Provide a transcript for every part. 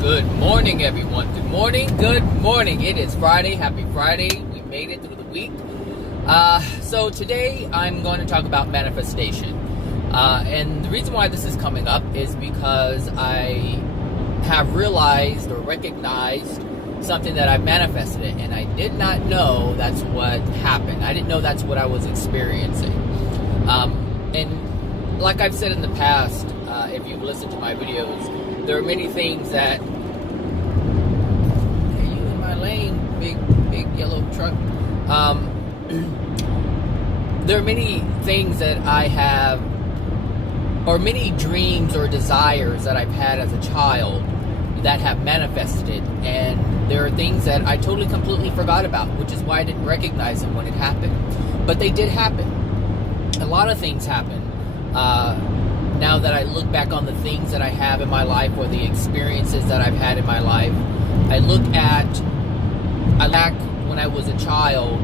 Good morning, everyone. Good morning. It is Friday. Happy Friday. We made it through the week. So today I'm going to talk about manifestation. And the reason why this is coming up is because I have realized or recognized something that I manifested it, and I did not know that's what happened. I didn't know that's what I was experiencing. And like I've said in the past, if you've listened to my videos, there are many things that... Okay, you in my lane, big yellow truck. There are many things that I have, or many dreams or desires that I've had as a child that have manifested, and there are things that I totally completely forgot about, which is why I didn't recognize them when it happened. But they did happen. A lot of things happened. Now that I look back on the things that I have in my life, or the experiences that I've had in my life, I look back when I was a child,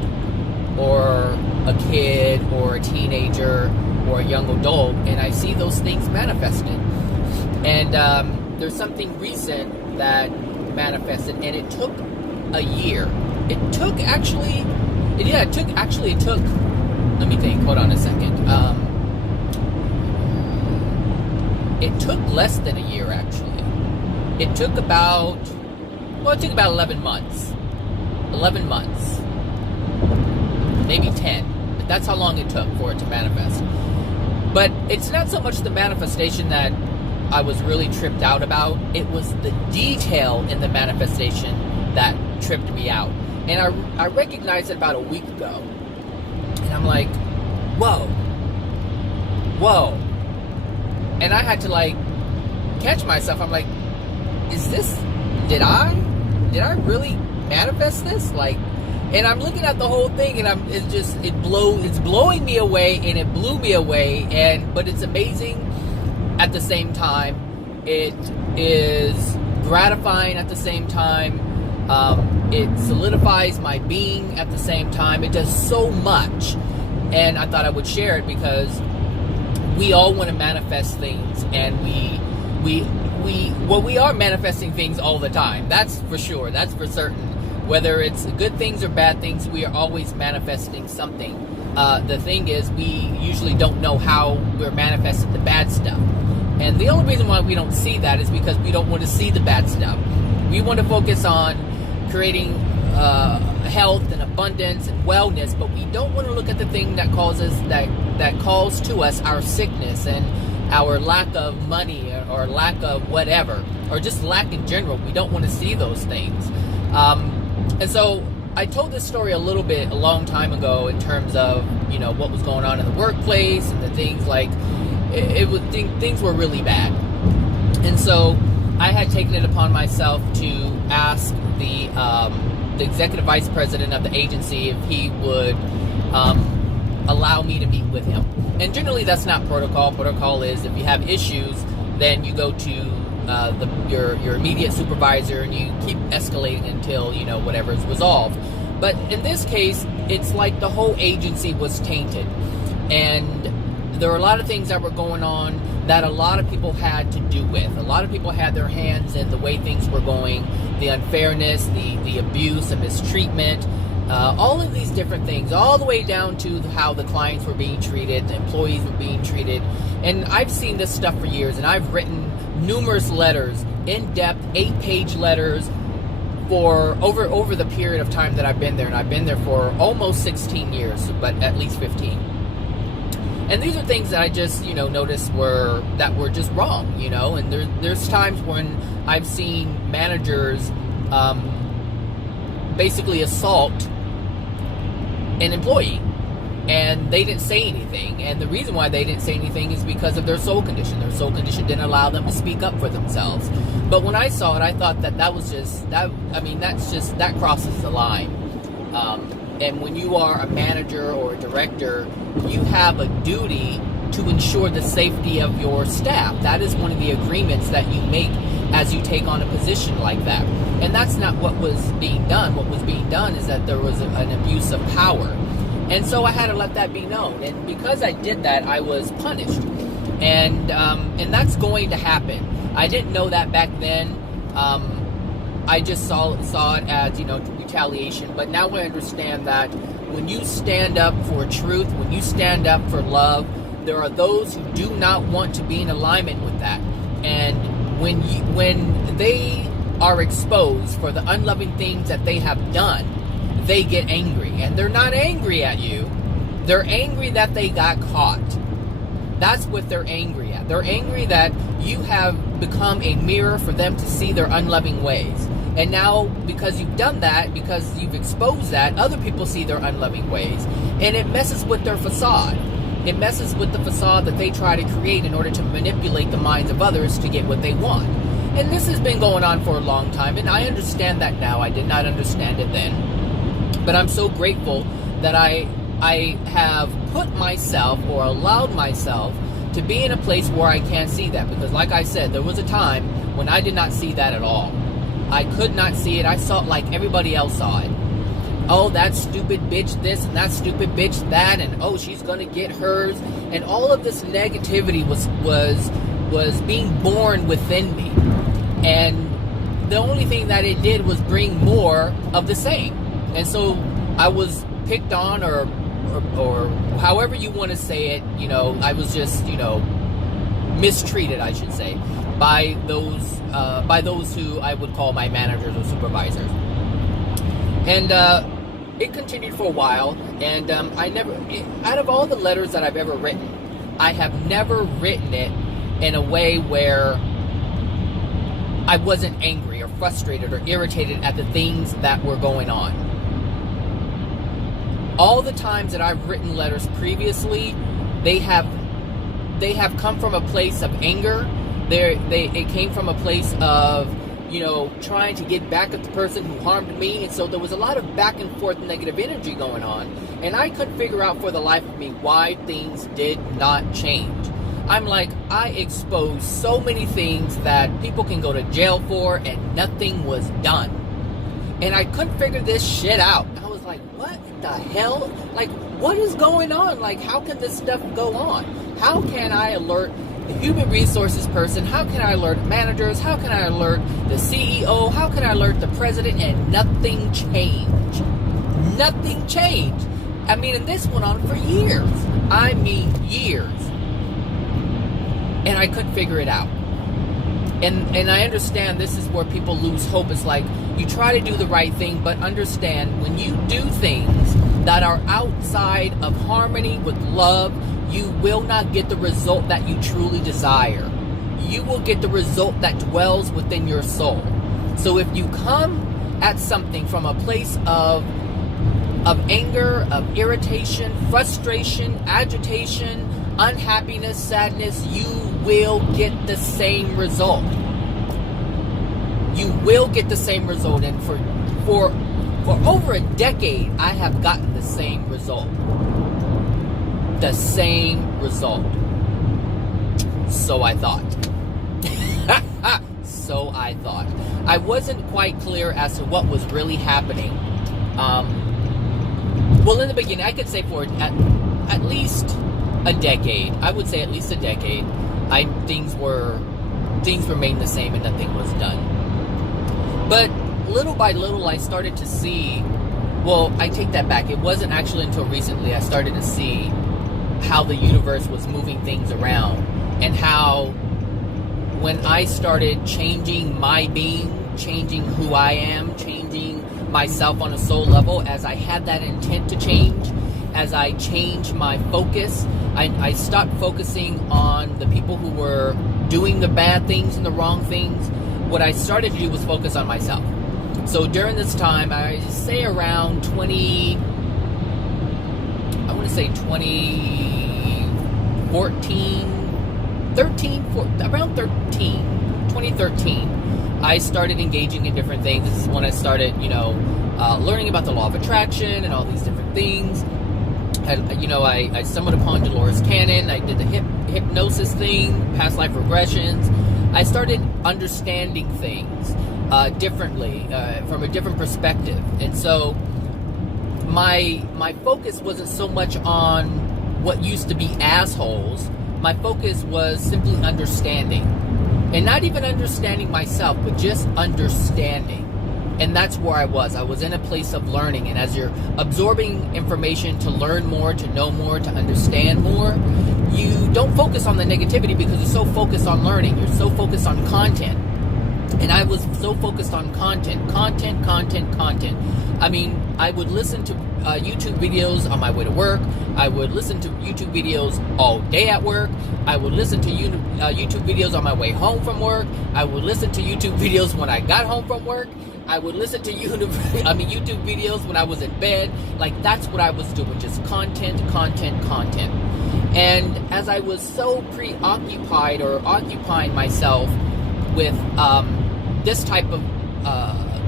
or a kid, or a teenager, or a young adult, and I see those things manifested. And there's something recent that manifested, and it took a year. It took, let me think, hold on a second. It took less than a year, actually. It took about 11 months. 11 months. Maybe 10. But that's how long it took for it to manifest. But it's not so much the manifestation that I was really tripped out about. It was the detail in the manifestation that tripped me out. And I recognized it about a week ago. And I'm like, whoa. And I had to catch myself. I'm like, did I really manifest this? And I'm looking at the whole thing, and it's blowing me away, and it blew me away, but it's amazing at the same time. It is gratifying at the same time. It solidifies my being at the same time. It does so much, and I thought I would share it because we all want to manifest things, and we are manifesting things all the time. That's for sure. That's for certain. Whether it's good things or bad things, we are always manifesting something. The thing is, we usually don't know how we're manifesting the bad stuff. And the only reason why we don't see that is because we don't want to see the bad stuff. We want to focus on creating health and abundance and wellness, but we don't want to look at the thing that calls to us our sickness and our lack of money, or lack of whatever, or just lack in general. We don't want to see those things. And so I told this story a long time ago, in terms of, what was going on in the workplace, and the things things were really bad. And so I had taken it upon myself to ask the executive vice president of the agency if he would allow me to meet with him. And generally that's not protocol. Protocol is, if you have issues, then you go to your immediate supervisor, and you keep escalating until whatever is resolved. But in this case, it's like the whole agency was tainted, and there were a lot of things that were going on that a lot of people had to do with. A lot of people had their hands in the way things were going, the unfairness, the abuse, the mistreatment, all of these different things, all the way down to how the clients were being treated, the employees were being treated. And I've seen this stuff for years, and I've written numerous letters, in-depth 8-page letters, for over the period of time that I've been there. And I've been there for almost 16 years, but at least 15. And these are things that I just, noticed were just wrong, and there's times when I've seen managers basically assault an employee, and they didn't say anything. And the reason why they didn't say anything is because of their soul condition. Their soul condition didn't allow them to speak up for themselves. But when I saw it, I thought that crosses the line. And when you are a manager or a director, you have a duty to ensure the safety of your staff. That is one of the agreements that you make as you take on a position like that. And that's not what was being done. What was being done is that there was an abuse of power. And so I had to let that be known. And because I did that, I was punished. And that's going to happen. I didn't know that back then. I just saw it as, retaliation. But now I understand that when you stand up for truth, when you stand up for love, there are those who do not want to be in alignment with that. And when they are exposed for the unloving things that they have done, they get angry. And they're not angry at you. They're angry that they got caught. That's what they're angry at. They're angry that you have become a mirror for them to see their unloving ways. And now, because you've done that, because you've exposed that, other people see their unloving ways. And it messes with their facade. It messes with the facade that they try to create in order to manipulate the minds of others to get what they want. And this has been going on for a long time, and I understand that now. I did not understand it then. But I'm so grateful that I have put myself, or allowed myself, to be in a place where I can see that. Because like I said, there was a time when I did not see that at all. I could not see it. I saw it like everybody else saw it. Oh, that stupid bitch this, and that stupid bitch that, and oh, she's gonna get hers. And all of this negativity was being born within me. And the only thing that it did was bring more of the same. And so I was picked on, or however you want to say it, I was just, mistreated, I should say, by those who I would call my managers or supervisors. And it continued for a while, and out of all the letters that I've ever written, I have never written it in a way where I wasn't angry or frustrated or irritated at the things that were going on. All the times that I've written letters previously, they have come from a place of anger. It came from a place of, trying to get back at the person who harmed me. And so there was a lot of back and forth negative energy going on. And I couldn't figure out for the life of me why things did not change. I'm like, I exposed so many things that people can go to jail for, and nothing was done. And I couldn't figure this shit out. I was like, what the hell? Like, what is going on? Like, how can this stuff go on? How can I alert the human resources person? How can I alert managers? How can I alert the CEO? How can I alert the president? And nothing changed. Nothing changed. I mean, and this went on for years. I mean, years. And I couldn't figure it out. And I understand this is where people lose hope. It's like, you try to do the right thing, but understand, when you do things that are outside of harmony with love, you will not get the result that you truly desire. You will get the result that dwells within your soul. So if you come at something from a place of anger, of irritation, frustration, agitation, unhappiness, sadness, you will get the same result. You will get the same result. And for over a decade, I have gotten the same result. The same result. So I thought. So I thought. I wasn't quite clear as to what was really happening. Well, in the beginning, I could say for at least a decade. I would say at least a decade. Things remained the same and nothing was done. But little by little, I started to see. Well, I take that back. It wasn't actually until recently I started to see how the universe was moving things around, and how when I started changing my being, changing who I am, changing myself on a soul level, as I had that intent to change, as I changed my focus, I stopped focusing on the people who were doing the bad things and the wrong things. What I started to do was focus on myself. So during this time, I say around 2014, around 2013, I started engaging in different things. This is when I started, learning about the law of attraction and all these different things. I stumbled upon Dolores Cannon. I did the hypnosis thing, past life regressions. I started understanding things differently, from a different perspective. And so my focus wasn't so much on what used to be assholes. My focus was simply understanding. And not even understanding myself, but just understanding. And that's where I was. I was in a place of learning. And as you're absorbing information to learn more, to know more, to understand more, you don't focus on the negativity because you're so focused on learning. You're so focused on content. And I was so focused on content. I mean, I would listen to YouTube videos on my way to work. I would listen to YouTube videos all day at work. I would listen to YouTube videos on my way home from work. I would listen to YouTube videos when I got home from work. I would listen to YouTube videos when I was in bed. Like, that's what I was doing, just content. And as I was so preoccupied or occupying myself with this type of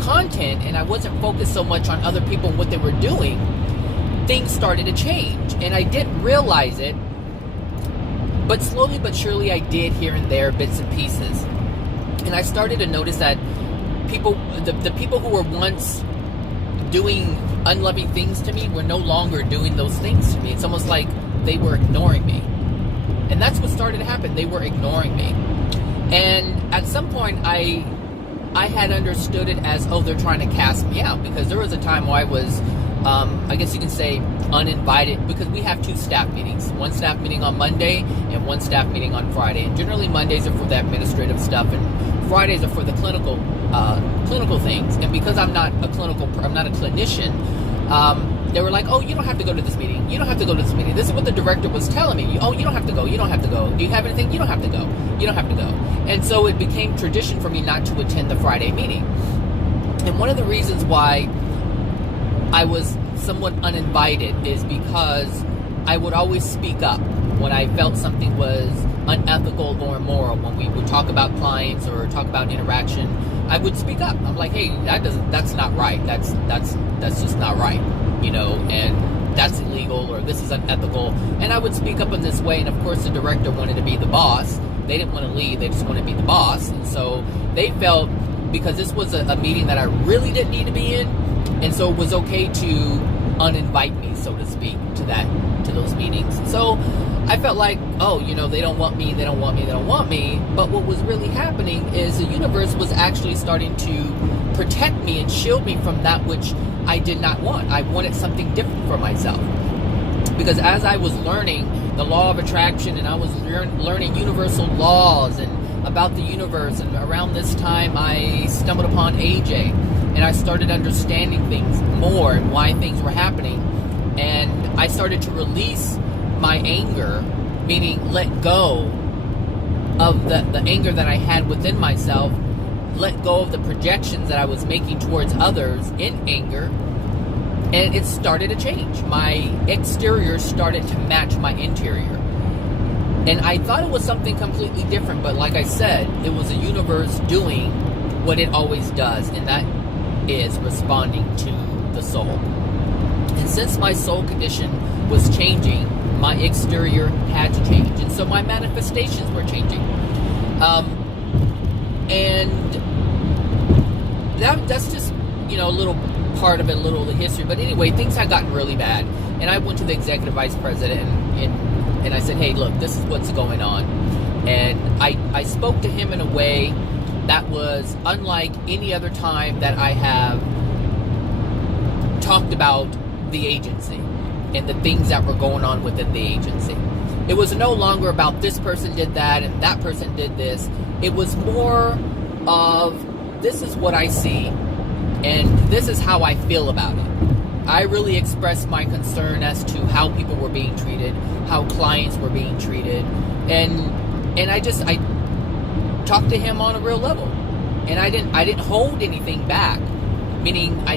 content, and I wasn't focused so much on other people and what they were doing, things started to change. And I didn't realize it, but slowly but surely I did, here and there, bits and pieces. And I started to notice that the people who were once doing unloving things to me were no longer doing those things to me. It's almost like they were ignoring me. And that's what started to happen. They were ignoring me. And at some point, I had understood it as, oh, they're trying to cast me out, because there was a time where I was, I guess you can say, uninvited, because we have 2 staff meetings. One staff meeting on Monday and one staff meeting on Friday. And generally Mondays are for the administrative stuff and Fridays are for the clinical things. And because I'm not a clinician, they were like, oh, you don't have to go to this meeting. You don't have to go to this meeting. This is what the director was telling me. Oh, you don't have to go. You don't have to go. Do you have anything? You don't have to go. You don't have to go. And so it became tradition for me not to attend the Friday meeting. And one of the reasons why I was somewhat uninvited is because I would always speak up when I felt something was unethical or immoral. When we would talk about clients or talk about interaction, I would speak up. I'm like, hey, that's not right. That's just not right. And that's illegal, or this is unethical. And I would speak up in this way. And of course, the director wanted to be the boss. They didn't want to leave. They just wanted to be the boss. And so they felt, because this was a meeting that I really didn't need to be in, and so it was okay to uninvite me, so to speak, to those meetings. So I felt like, oh, they don't want me. But what was really happening is the universe was actually starting to protect me and shield me from that which I did not want. I wanted something different for myself. Because as I was learning the law of attraction, and I was learning universal laws and about the universe, and around this time I stumbled upon AJ, and I started understanding things more and why things were happening. And I started to release my anger, meaning let go of the anger that I had within myself, let go of the projections that I was making towards others in anger, and it started to change. My exterior started to match my interior. And I thought it was something completely different, but like I said, it was the universe doing what it always does, and that is responding to the soul. And since my soul condition was changing, my exterior had to change, and so my manifestations were changing. And that's just, a little part of it, a little of the history. But anyway, things had gotten really bad, and I went to the executive vice president and I said, hey, look, this is what's going on. And I spoke to him in a way that was unlike any other time that I have talked about the agency and the things that were going on within the agency. It was no longer about this person did that and that person did this. It was more of, this is what I see and this is how I feel about it. I really expressed my concern as to how people were being treated, how clients were being treated, and I talked to him on a real level, and I didn't hold anything back, meaning I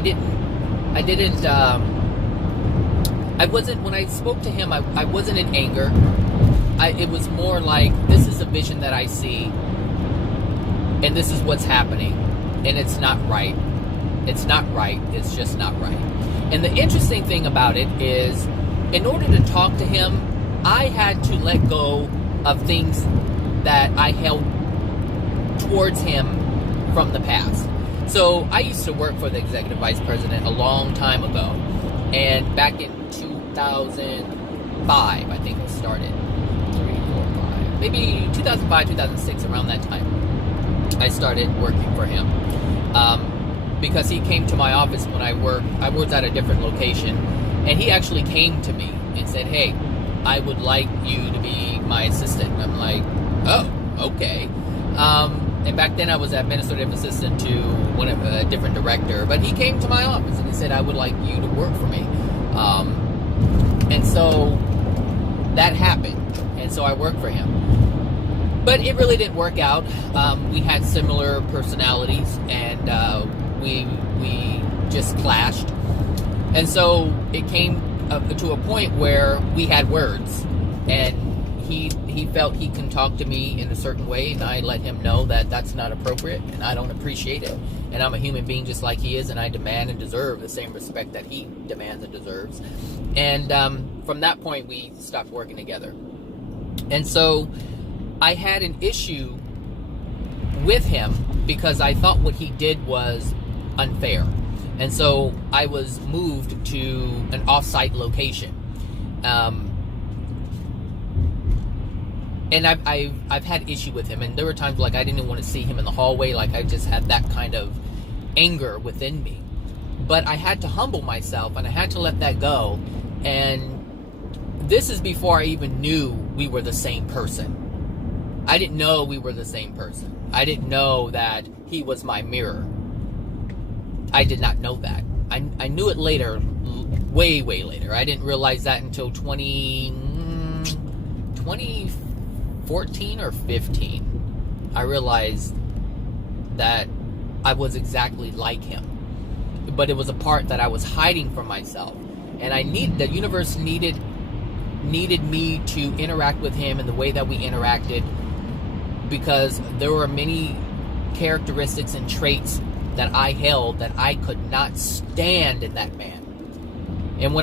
wasn't, when I spoke to him, I wasn't in anger. It was more like, this is a vision that I see, and this is what's happening, and it's not right. It's not right. It's just not right. And the interesting thing about it is, in order to talk to him, I had to let go of things that I held towards him from the past. So I used to work for the executive vice president a long time ago. And back in 2005, I think it started. 3, 4, 5. Maybe 2005, 2006, around that time. I started working for him. Because he came to my office when I worked at a different location, and he actually came to me and said, "Hey, I would like you to be my assistant." And I'm like, "Oh, okay." And back then I was administrative assistant to a different director, but he came to my office and he said, "I would like you to work for me." And so that happened, and so I worked for him. But it really didn't work out. We had similar personalities, and we just clashed. And so it came to a point where we had words, and he felt he can talk to me in a certain way, and I let him know that that's not appropriate, and I don't appreciate it. And I'm a human being just like he is, and I demand and deserve the same respect that he demands and deserves. And from that point, we stopped working together. And so I had an issue with him because I thought what he did was unfair. And so I was moved to an off-site location. And I've had issue with him, and there were times like I didn't even want to see him in the hallway. Like I just had that kind of anger within me. But I had to humble myself, and I had to let that go. And this is before I even knew we were the same person. I didn't know we were the same person. I didn't know that he was my mirror. I did not know that. I knew it later, way later. I didn't realize that until 2014 or 15. I realized that I was exactly like him. But it was a part that I was hiding from myself. And the universe needed me to interact with him in the way that we interacted, because there were many characteristics and traits that I held that I could not stand in that man. And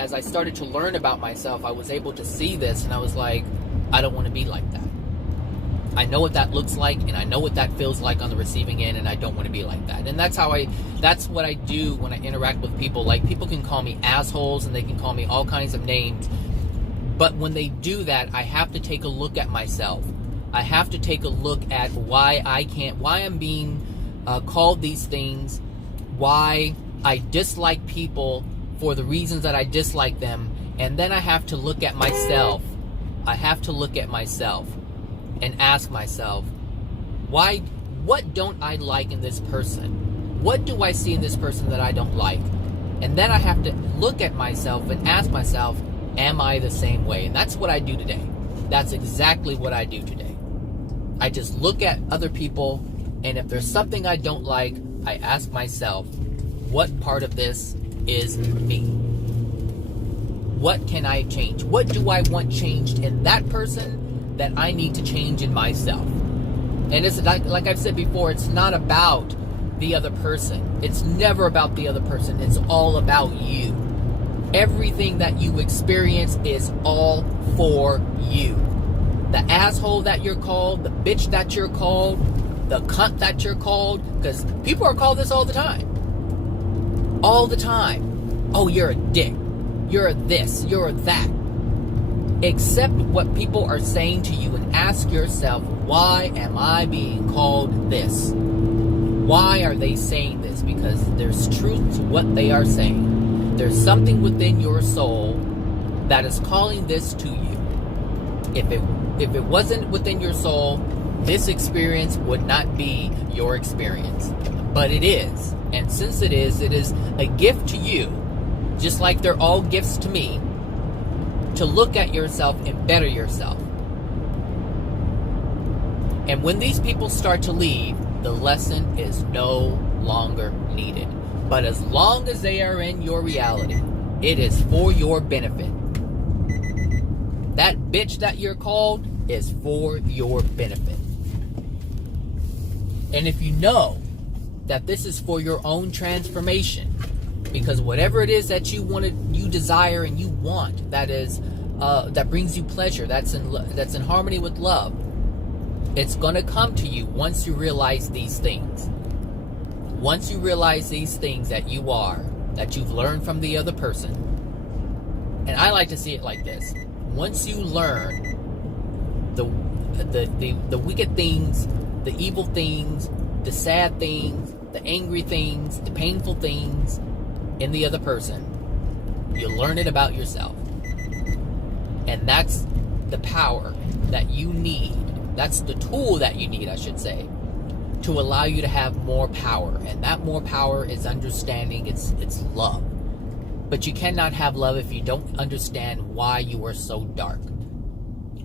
as I started to learn about myself, I was able to see this, and I was like, I don't want to be like that. I know what that looks like, and I know what that feels like on the receiving end, and I don't want to be like that. And that's what I do when I interact with people. Like, people can call me assholes, and they can call me all kinds of names. But when they do that, I have to take a look at myself. I have to take a look at why I'm being called these things, why I dislike people for the reasons that I dislike them. And then I have to look at myself. I have to look at myself and ask myself, what don't I like in this person? What do I see in this person that I don't like? And then I have to look at myself and ask myself, am I the same way? And that's what I do today. That's exactly what I do today. I just look at other people, and if there's something I don't like, I ask myself, what part of this is me? What can I change? What do I want changed in that person that I need to change in myself? And it's like I've said before, it's not about the other person. It's never about the other person. It's all about you. Everything that you experience is all for you. The asshole that you're called, the bitch that you're called, the cunt that you're called, because people are called this all the time. All the time. Oh, you're a dick. You're a this. You're a that. Accept what people are saying to you and ask yourself, why am I being called this? Why are they saying this? Because there's truth to what they are saying. There's something within your soul that is calling this to you. If it wasn't within your soul, this experience would not be your experience. But it is. And since it is a gift to you, just like they're all gifts to me, to look at yourself and better yourself. And when these people start to leave, the lesson is no longer needed. But as long as they are in your reality, it is for your benefit. That bitch that you're called is for your benefit. And if you know that this is for your own transformation, because whatever it is that you desire and you want, that brings you pleasure, that's in harmony with love, it's going to come to you once you realize these things. Once you realize these things that you've learned from the other person. And I like to see it like this. Once you learn the wicked things the evil things, the sad things, the angry things, the painful things in the other person. You learn it about yourself. And that's the power that you need. That's the tool that you need, I should say, to allow you to have more power. And that more power is understanding. It's love. But you cannot have love if you don't understand why you are so dark,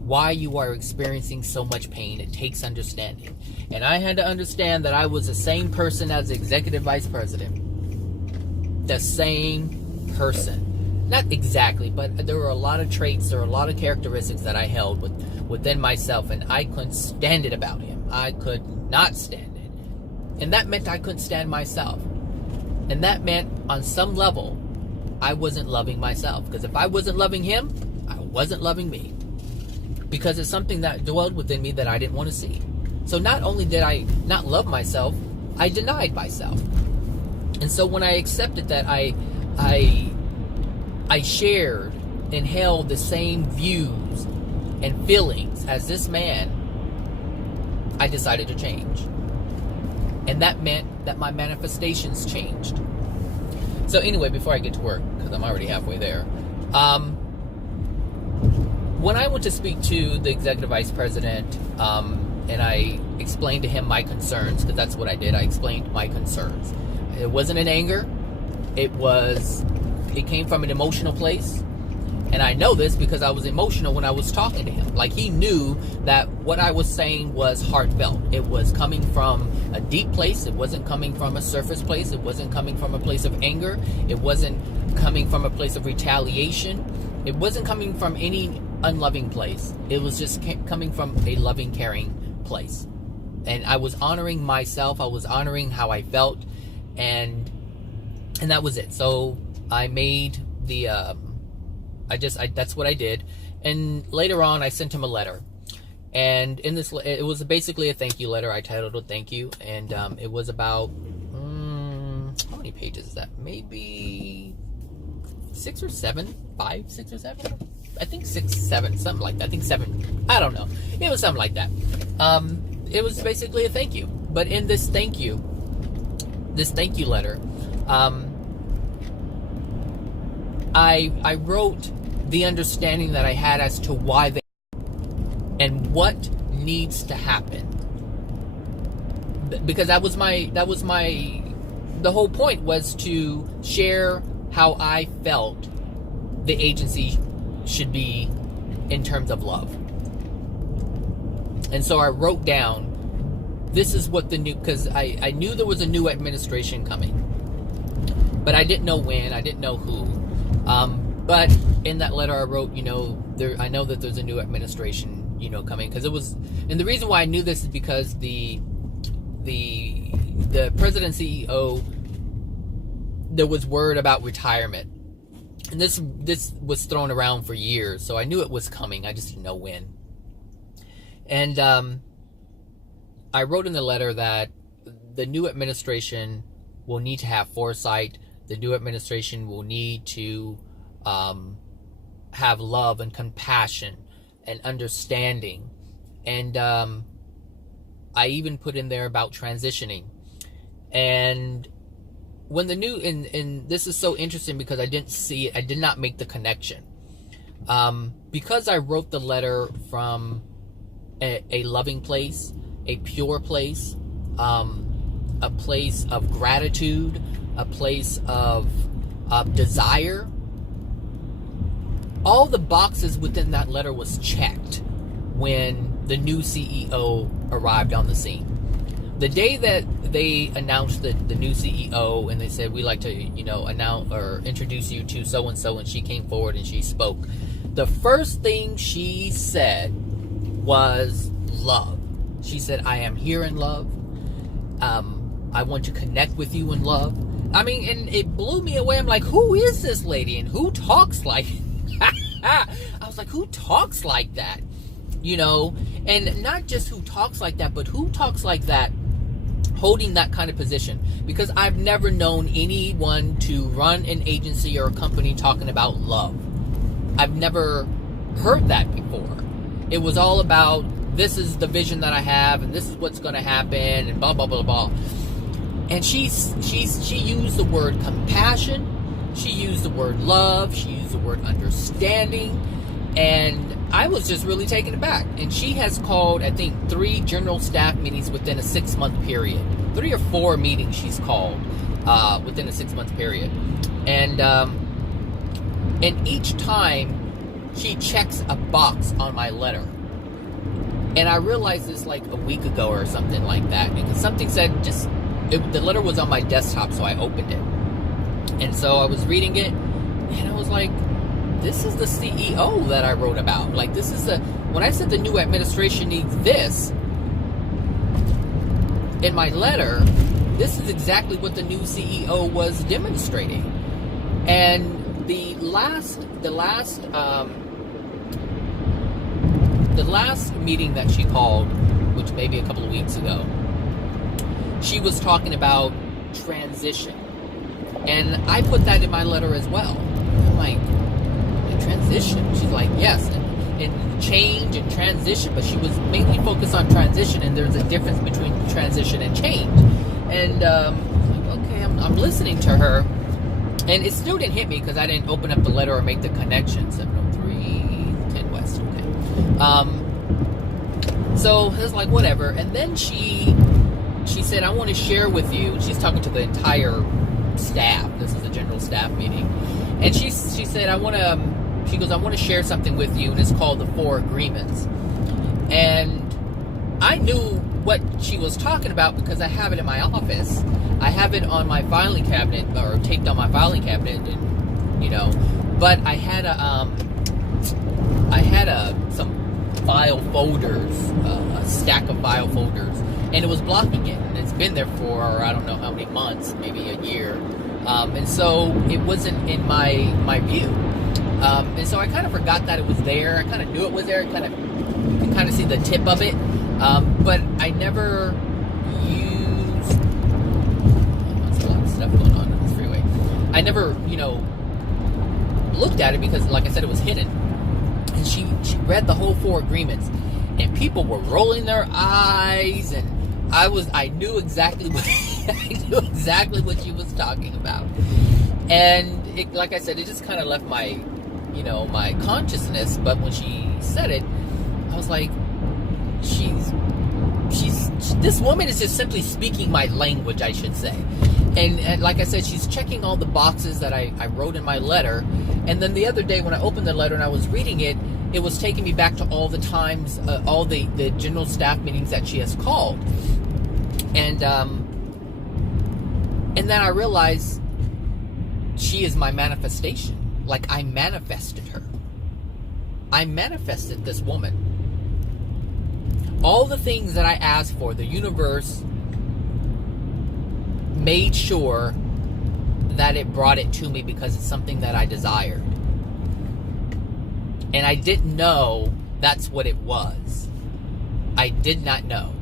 why you are experiencing so much pain. It takes understanding. And I had to understand that I was the same person as the executive vice president. The same person. Not exactly, but there were a lot of traits, there were a lot of characteristics that I held within myself, and I couldn't stand it about him. I could not stand it. And that meant I couldn't stand myself. And that meant, on some level, I wasn't loving myself. Because if I wasn't loving him, I wasn't loving me. Because it's something that dwelled within me that I didn't want to see. So not only did I not love myself, I denied myself. And so when I accepted that I shared and held the same views and feelings as this man, I decided to change. And that meant that my manifestations changed. So anyway, before I get to work, because I'm already halfway there, when I went to speak to the executive vice president, and I explained to him my concerns, because that's what I did, I explained my concerns. It wasn't in anger. It came from an emotional place. And I know this because I was emotional when I was talking to him. Like, he knew that what I was saying was heartfelt. It was coming from a deep place. It wasn't coming from a surface place. It wasn't coming from a place of anger. It wasn't coming from a place of retaliation. It wasn't coming from any unloving place. It was just coming from a loving, caring place. And I was honoring myself. I was honoring how I felt. And that was it. So I made the, that's what I did. And later on, I sent him a letter. And in this, it was basically a thank you letter. I titled it Thank You. And it was about, how many pages is that? Maybe 6 or 7? 5, 6 or 7? I think 6, 7, something like that. I think 7. I don't know. It was something like that. It was basically a thank you. But in this thank you letter, I wrote the understanding that I had as to why they and what needs to happen. Because the whole point was to share how I felt the agency should be in terms of love. And so I wrote down, this is what because I knew there was a new administration coming. But I didn't know when, I didn't know who. But in that letter I wrote, I know that there's a new administration, coming. Because and the reason why I knew this is because the president CEO, there was word about retirement. And this was thrown around for years, so I knew it was coming. I just didn't know when. And I wrote in the letter that the new administration will need to have foresight. The new administration will need to have love and compassion and understanding. And I even put in there about transitioning. And when the new, and this is so interesting because I didn't see it, I did not make the connection. Because I wrote the letter from a loving place, a pure place, a place of gratitude, a place of desire, all the boxes within that letter was checked when the new CEO arrived on the scene. The day that they announced the new CEO and they said, we'd like to, announce or introduce you to so-and-so, and she came forward and she spoke, the first thing she said was love. She said, I am here in love. I want to connect with you in love. I mean, and it blew me away. I'm like, who is this lady? And who talks like I was like, who talks like that? And not just who talks like that, but who talks like that holding that kind of position. Because I've never known anyone to run an agency or a company talking about love. I've never heard that before. It was all about this is the vision that I have, and this is what's going to happen, and blah, blah, blah, blah. And she used the word compassion. She used the word love. She used the word understanding. And I was just really taken aback. And she has called, I think, 3 general staff meetings within a 6-month period. 3 or 4 meetings she's called within a 6-month period. And each time she checks a box on my letter. And I realized this like a week ago or something like that. Because something said the letter was on my desktop, so I opened it. And so I was reading it, and I was like, this is the CEO that I wrote about. Like, this is when I said the new administration needs this, in my letter, this is exactly what the new CEO was demonstrating. And the last meeting that she called, which may be a couple of weeks ago, she was talking about transition. And I put that in my letter as well. I'm like, transition? She's like, yes, and change and transition, but she was mainly focused on transition, and there's a difference between transition and change. And I'm like, okay, I'm listening to her, and it still didn't hit me because I didn't open up the letter or make the connection. 703 10 West, okay. So it was like, whatever. And then she said, I want to share with you. She's talking to the entire staff. This is a general staff meeting. And she said, I want to share something with you, and it's called the 4 Agreements. And I knew what she was talking about because I have it in my office. I have it on my filing cabinet, or taped on my filing cabinet, and, but I had some file folders, a stack of file folders, and it was blocking it, and it's been there for, I don't know how many months, maybe a year, and so it wasn't in my view, and so I kind of forgot that it was there. I kind of knew it was there. You can kind of see the tip of it, but I never used. There's a lot of stuff going on this freeway. I never, looked at it because, like I said, it was hidden. And she read the whole 4 Agreements, and people were rolling their eyes, and I knew exactly what she was talking about. And it, like I said, it just kind of left my my consciousness. But when she said it, I was like, this woman is just simply speaking my language, I should say. And like I said, she's checking all the boxes that I wrote in my letter. And then the other day when I opened the letter and I was reading it, it was taking me back to all the times, all the general staff meetings that she has called. And then I realized she is my manifestation. Like, I manifested her. I manifested this woman. All the things that I asked for, the universe made sure that it brought it to me because it's something that I desired. And I didn't know that's what it was. I did not know.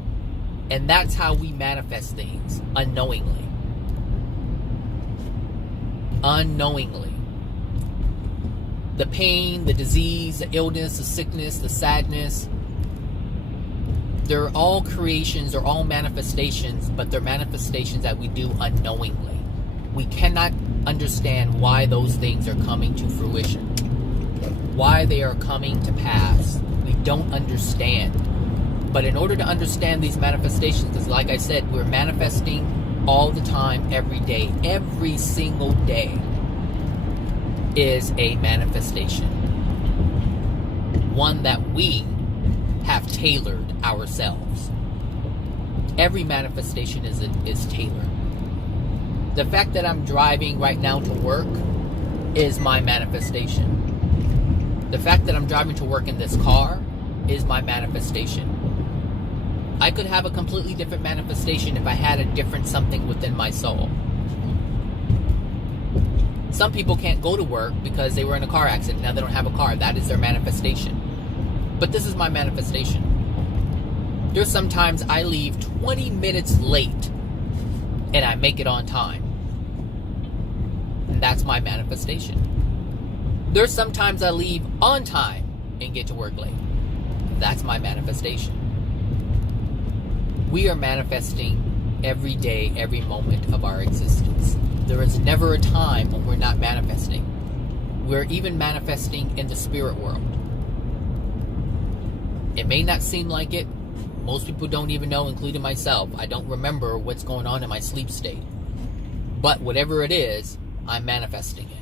And that's how we manifest things, unknowingly. Unknowingly. The pain, the disease, the illness, the sickness, the sadness, they're all creations, they're all manifestations, but they're manifestations that we do unknowingly. We cannot understand why those things are coming to fruition, why they are coming to pass. We don't understand. But in order to understand these manifestations, because like I said, we're manifesting all the time, every day, every single day is a manifestation. One that we have tailored ourselves. Every manifestation is tailored. The fact that I'm driving right now to work is my manifestation. The fact that I'm driving to work in this car is my manifestation. I could have a completely different manifestation if I had a different something within my soul. Some people can't go to work because they were in a car accident. Now they don't have a car. That is their manifestation. But this is my manifestation. There's sometimes I leave 20 minutes late and I make it on time. And that's my manifestation. There's sometimes I leave on time and get to work late. That's my manifestation. We are manifesting every day, every moment of our existence. There is never a time when we're not manifesting. We're even manifesting in the spirit world. It may not seem like it. Most people don't even know, including myself. I don't remember what's going on in my sleep state. But whatever it is, I'm manifesting it.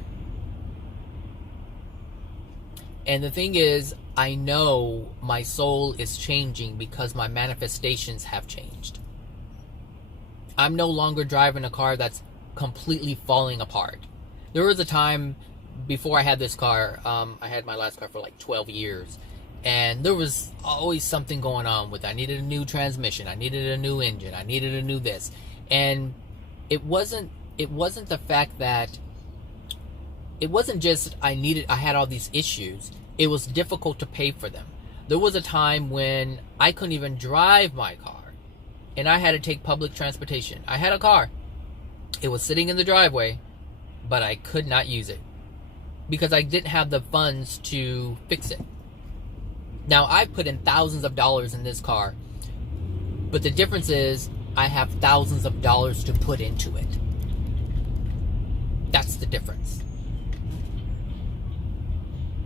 And the thing is, I know my soul is changing because my manifestations have changed. I'm no longer driving a car that's completely falling apart. There was a time before I had this car, I had my last car for like 12 years. And there was always something going on with it. I needed a new transmission. I needed a new engine. I needed a new this. And it wasn't the fact that, it wasn't just I had all these issues. It was difficult to pay for them. There was a time when I couldn't even drive my car. And I had to take public transportation. I had a car. It was sitting in the driveway, but I could not use it because I didn't have the funds to fix it. Now, I've put in thousands of dollars in this car, but the difference is I have thousands of dollars to put into it. That's the difference.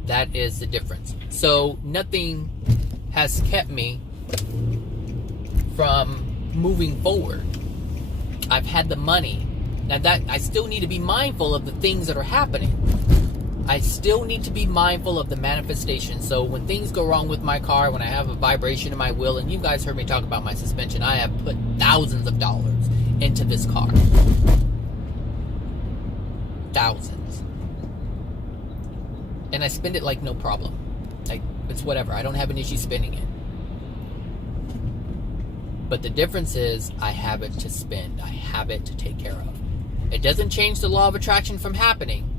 That is the difference. So nothing has kept me from moving forward. I've had the money. Now that I still need to be mindful of the things that are happening. I still need to be mindful of the manifestation. So when things go wrong with my car, when I have a vibration in my wheel, and you guys heard me talk about my suspension, I have put thousands of dollars into this car. Thousands. And I spend it like no problem. Like, it's whatever. I don't have an issue spending it. But the difference is I have it to spend. I have it to take care of. It doesn't change the law of attraction from happening,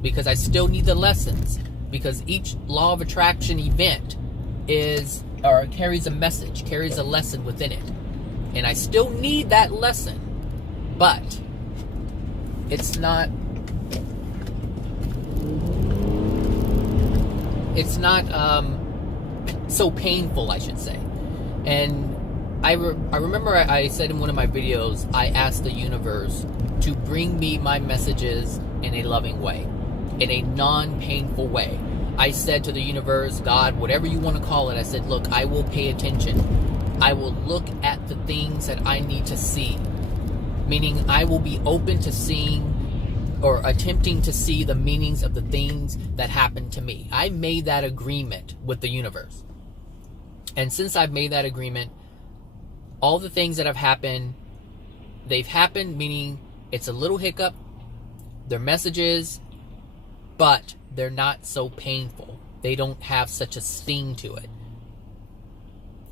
because I still need the lessons, because each law of attraction event carries a message, carries a lesson within it. And I still need that lesson, but it's not so painful, I should say. And I remember I said in one of my videos, I asked the universe to bring me my messages in a loving way, in a non-painful way. I said to the universe, God, whatever you want to call it, I said, look, I will pay attention. I will look at the things that I need to see. Meaning I will be open to seeing or attempting to see the meanings of the things that happen to me. I made that agreement with the universe. And since I've made that agreement, all the things that have happened, they've happened, meaning it's a little hiccup. They're messages, but they're not so painful. They don't have such a sting to it.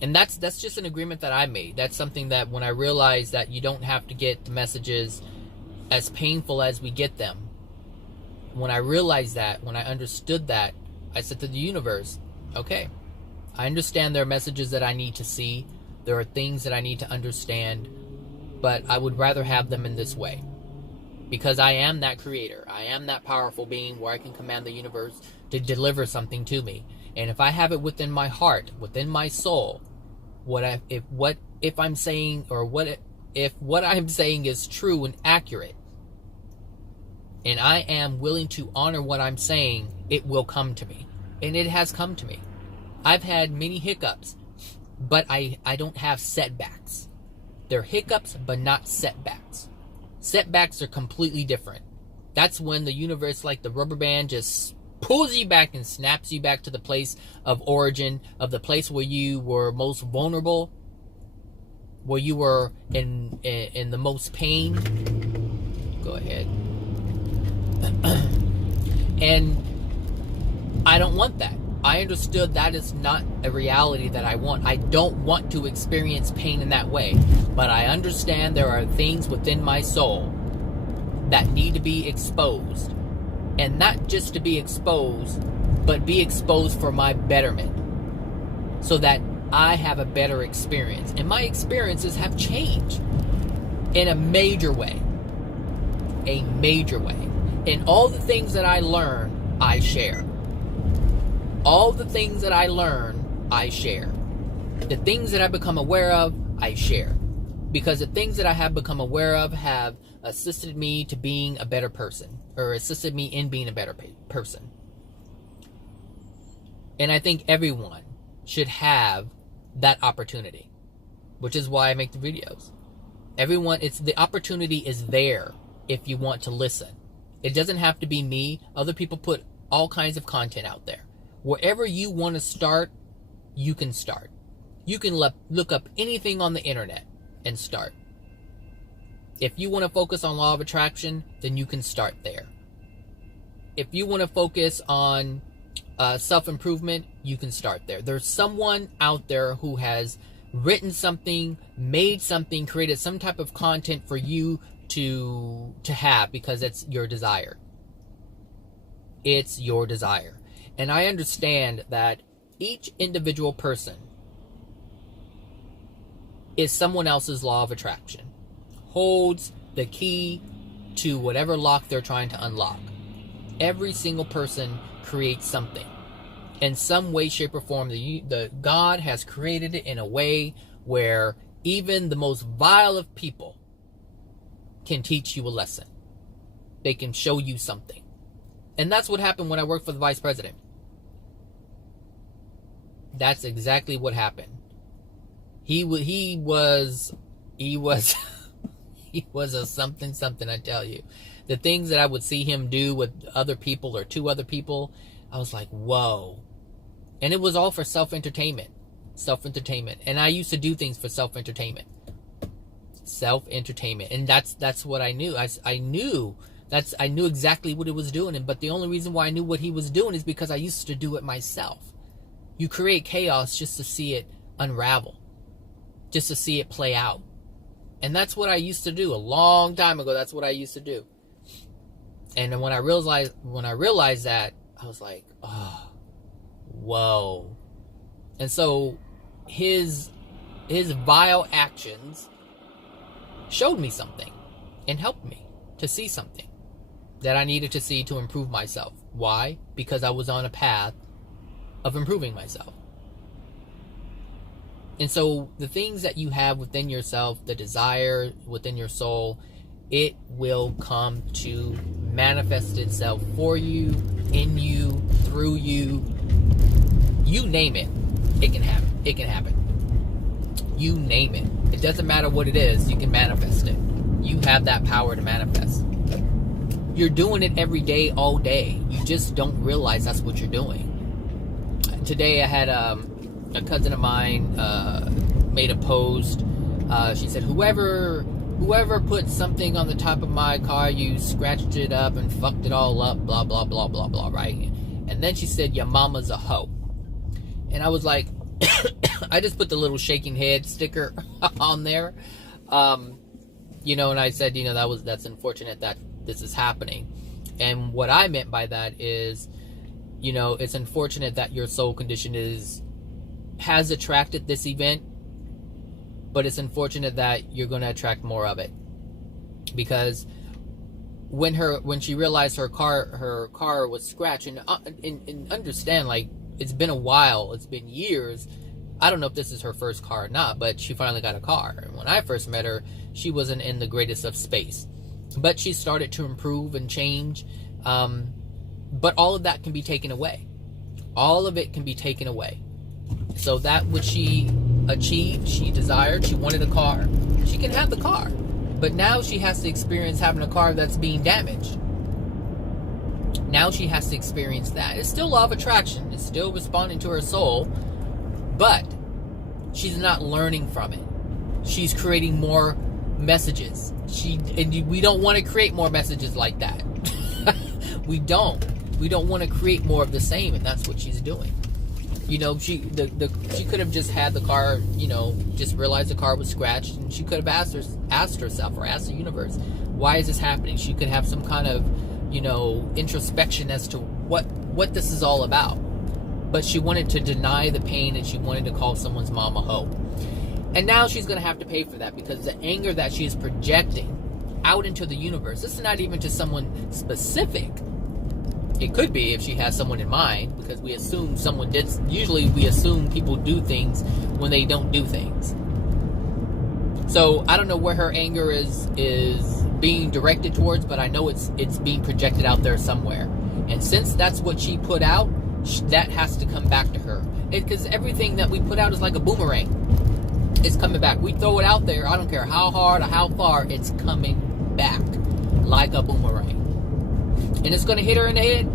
And that's just an agreement that I made. That's something that when I realized that you don't have to get the messages as painful as we get them. When I realized that, when I understood that, I said to the universe, okay, I understand there are messages that I need to see. There are things that I need to understand, but I would rather have them in this way. Because I am that creator. I am that powerful being where I can command the universe to deliver something to me. And if I have it within my heart, within my soul, if what I'm saying is true and accurate, and I am willing to honor what I'm saying, it will come to me. And it has come to me. I've had many hiccups, but I don't have setbacks. They're hiccups, but not setbacks. Setbacks are completely different. That's when the universe, like the rubber band, just pulls you back and snaps you back to the place of origin, of the place where you were most vulnerable, where you were in the most pain. Go ahead. And I don't want that. I understood that is not a reality that I want. I don't want to experience pain in that way. But I understand there are things within my soul that need to be exposed. And not just to be exposed, but be exposed for my betterment. So that I have a better experience. And my experiences have changed in a major way. A major way. And all the things that I learn, I share. All the things that I learn, I share. The things that I become aware of, I share. Because the things that I have become aware of have assisted me to being a better person, or assisted me in being a better person. And I think everyone should have that opportunity, which is why I make the videos. Everyone, the opportunity is there if you want to listen. It doesn't have to be me. Other people put all kinds of content out there. Wherever you want to start, you can start. You can look up anything on the internet and start. If you want to focus on law of attraction, then you can start there. If you want to focus on self-improvement, you can start there. There's someone out there who has written something, made something, created some type of content for you to have, because it's your desire. It's your desire. And I understand that each individual person is someone else's law of attraction, holds the key to whatever lock they're trying to unlock. Every single person creates something in some way, shape, or form. The God has created it in a way where even the most vile of people can teach you a lesson. They can show you something. And that's what happened when I worked for the vice president. That's exactly what happened. He was a something, I tell you. The things that I would see him do with other people or to other people, I was like, whoa. And it was all for self-entertainment. And I used to do things for self-entertainment. And that's what I knew. I knew exactly what it was doing. But the only reason why I knew what he was doing is because I used to do it myself. You create chaos just to see it unravel, just to see it play out. And that's what I used to do a long time ago. That's what I used to do. And then when I realized that, I was like, oh, whoa. And so his vile actions showed me something and helped me to see something that I needed to see to improve myself. Why? Because I was on a path of improving myself. And so the things that you have within yourself, the desire within your soul, it will come to manifest itself for you, in you, through you. You name it, it can happen. It can happen. You name it. It doesn't matter what it is, you can manifest it. You have that power to manifest. You're doing it every day, all day. You just don't realize that's what you're doing. Today I had a cousin of mine made a post. She said, whoever put something on the top of my car, you scratched it up and fucked it all up, blah, blah, blah, blah, blah, right? And then she said, your mama's a hoe. And I was like, I just put the little shaking head sticker on there. And I said, that's unfortunate that this is happening. And what I meant by that is, it's unfortunate that your soul condition has attracted this event, but it's unfortunate that you're going to attract more of it. Because when she realized her car was scratched, and understand, like, it's been a while, it's been years. I don't know if this is her first car or not, but she finally got a car. And when I first met her, she wasn't in the greatest of space, but she started to improve and change. But all of that can be taken away. All of it can be taken away. So that which she achieved, she desired, she wanted a car, she can have the car. But now she has to experience having a car that's being damaged. Now she has to experience that. It's still law of attraction. It's still responding to her soul. But she's not learning from it. She's creating more messages. We don't want to create more messages like that. We don't. We don't want to create more of the same, and that's what she's doing. She could have just had the car, just realized the car was scratched, and she could have asked herself or asked the universe, why is this happening? She could have some kind of, introspection as to what this is all about. But she wanted to deny the pain, and she wanted to call someone's mom a hoe. And now she's going to have to pay for that, because the anger that she is projecting out into the universe, this is not even to someone specific. It could be if she has someone in mind, because we assume someone did. Usually we assume people do things when they don't do things. So I don't know where her anger is being directed towards, but I know it's being projected out there somewhere. And since that's what she put out, that has to come back to her. Because everything that we put out is like a boomerang. It's coming back. We throw it out there, I don't care how hard or how far, it's coming back like a boomerang. And it's going to hit her in the head.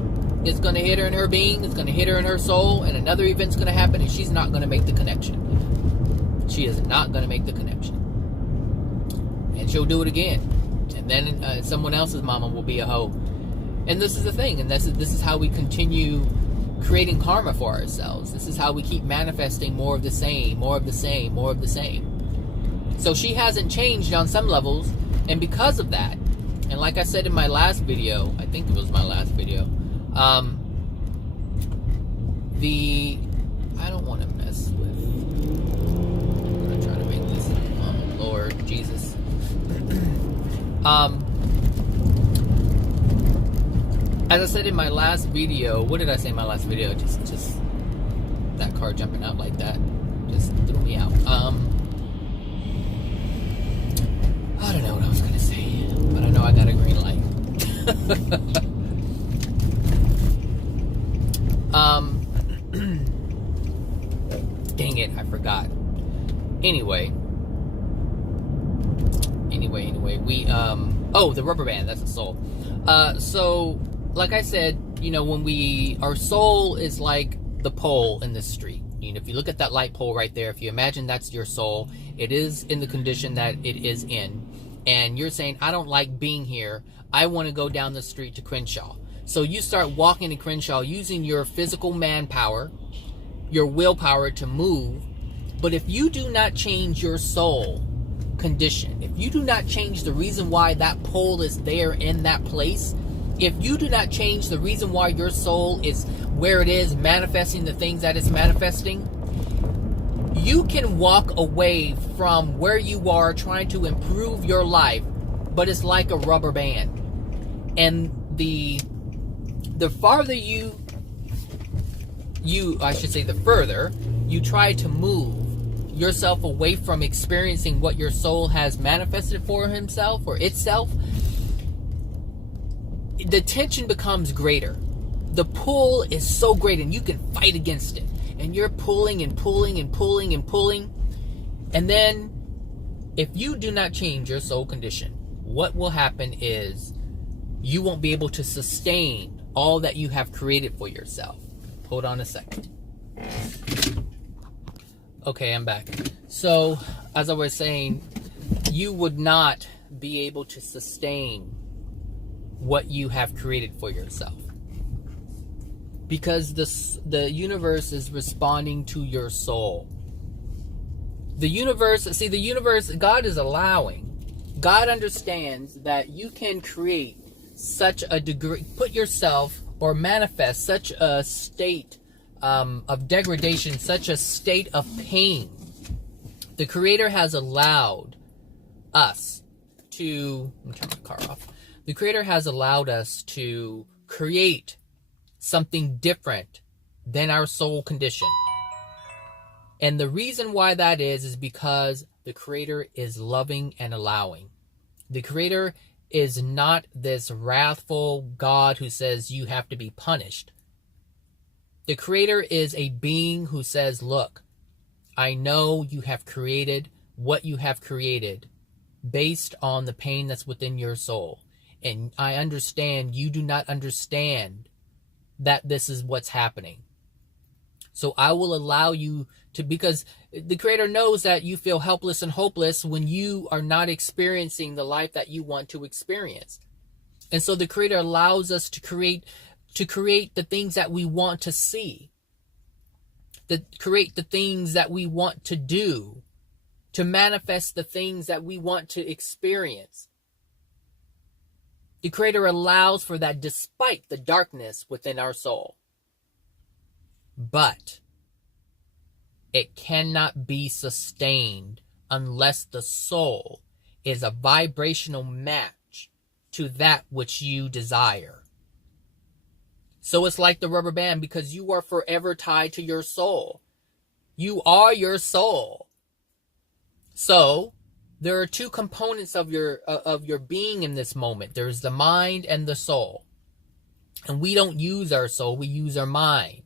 It's going to hit her in her being. It's going to hit her in her soul. And another event's going to happen, and she's not going to make the connection. She is not going to make the connection. And she'll do it again. And then someone else's mama will be a hoe. And this is the thing. And this is how we continue creating karma for ourselves. This is how we keep manifesting more of the same, more of the same, more of the same. So she hasn't changed on some levels. And because of that, and like I said in my last video, I think it was my last video, I don't want to mess with, I'm going to try to make this, oh Lord Jesus. As I said in my last video, what did I say in my last video? Just that car jumping out like that just threw me out. I don't know what I was going to say, but I know I got a green light. Dang it, I forgot. Anyway, we, oh, the rubber band, that's the soul. So, like I said, you know, our soul is like the pole in the street. You know, if you look at that light pole right there, if you imagine that's your soul, it is in the condition that it is in. And you're saying, I don't like being here. I want to go down the street to Crenshaw. So you start walking to Crenshaw using your physical manpower, your willpower to move. But if you do not change your soul condition, if you do not change the reason why that pole is there in that place, if you do not change the reason why your soul is where it is, manifesting the things that it's manifesting, you can walk away from where you are trying to improve your life, but it's like a rubber band. And the farther the further you try to move yourself away from experiencing what your soul has manifested for himself or itself, the tension becomes greater. The pull is so great, and you can fight against it. And you're pulling and pulling and pulling and pulling. And then, if you do not change your soul condition, what will happen is you won't be able to sustain all that you have created for yourself. Hold on a second. Okay, I'm back. So, as I was saying, you would not be able to sustain what you have created for yourself. Because the universe is responding to your soul. The universe, God is allowing. God understands that you can create such a degree, put yourself or manifest such a state of degradation, such a state of pain. The Creator has allowed us to, let me turn my car off. The Creator has allowed us to create something different than our soul condition. And the reason why that is because the Creator is loving and allowing. The Creator is not this wrathful God who says you have to be punished. The Creator is a being who says, look, I know you have created what you have created based on the pain that's within your soul. And I understand you do not understand that this is what's happening. So I will allow you to, because the Creator knows that you feel helpless and hopeless when you are not experiencing the life that you want to experience. And so the Creator allows us to create the things that we want to see, to create the things that we want to do, to manifest the things that we want to experience. The Creator allows for that despite the darkness within our soul. But it cannot be sustained unless the soul is a vibrational match to that which you desire. So it's like the rubber band, because you are forever tied to your soul. You are your soul. So there are two components of your being in this moment. There's the mind and the soul. And we don't use our soul, we use our mind.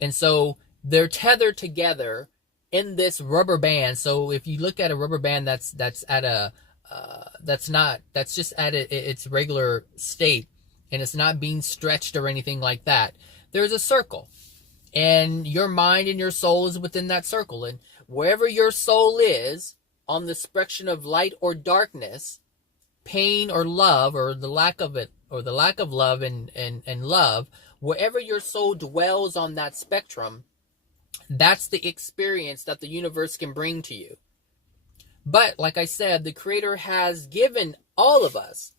And so they're tethered together in this rubber band. So if you look at a rubber band that's just at its regular state, and it's not being stretched or anything like that, there's a circle. And your mind and your soul is within that circle. And wherever your soul is on the spectrum of light or darkness, pain or love, or the lack of it, or the lack of love and love, wherever your soul dwells on that spectrum, that's the experience that the universe can bring to you. But like I said, the Creator has given all of us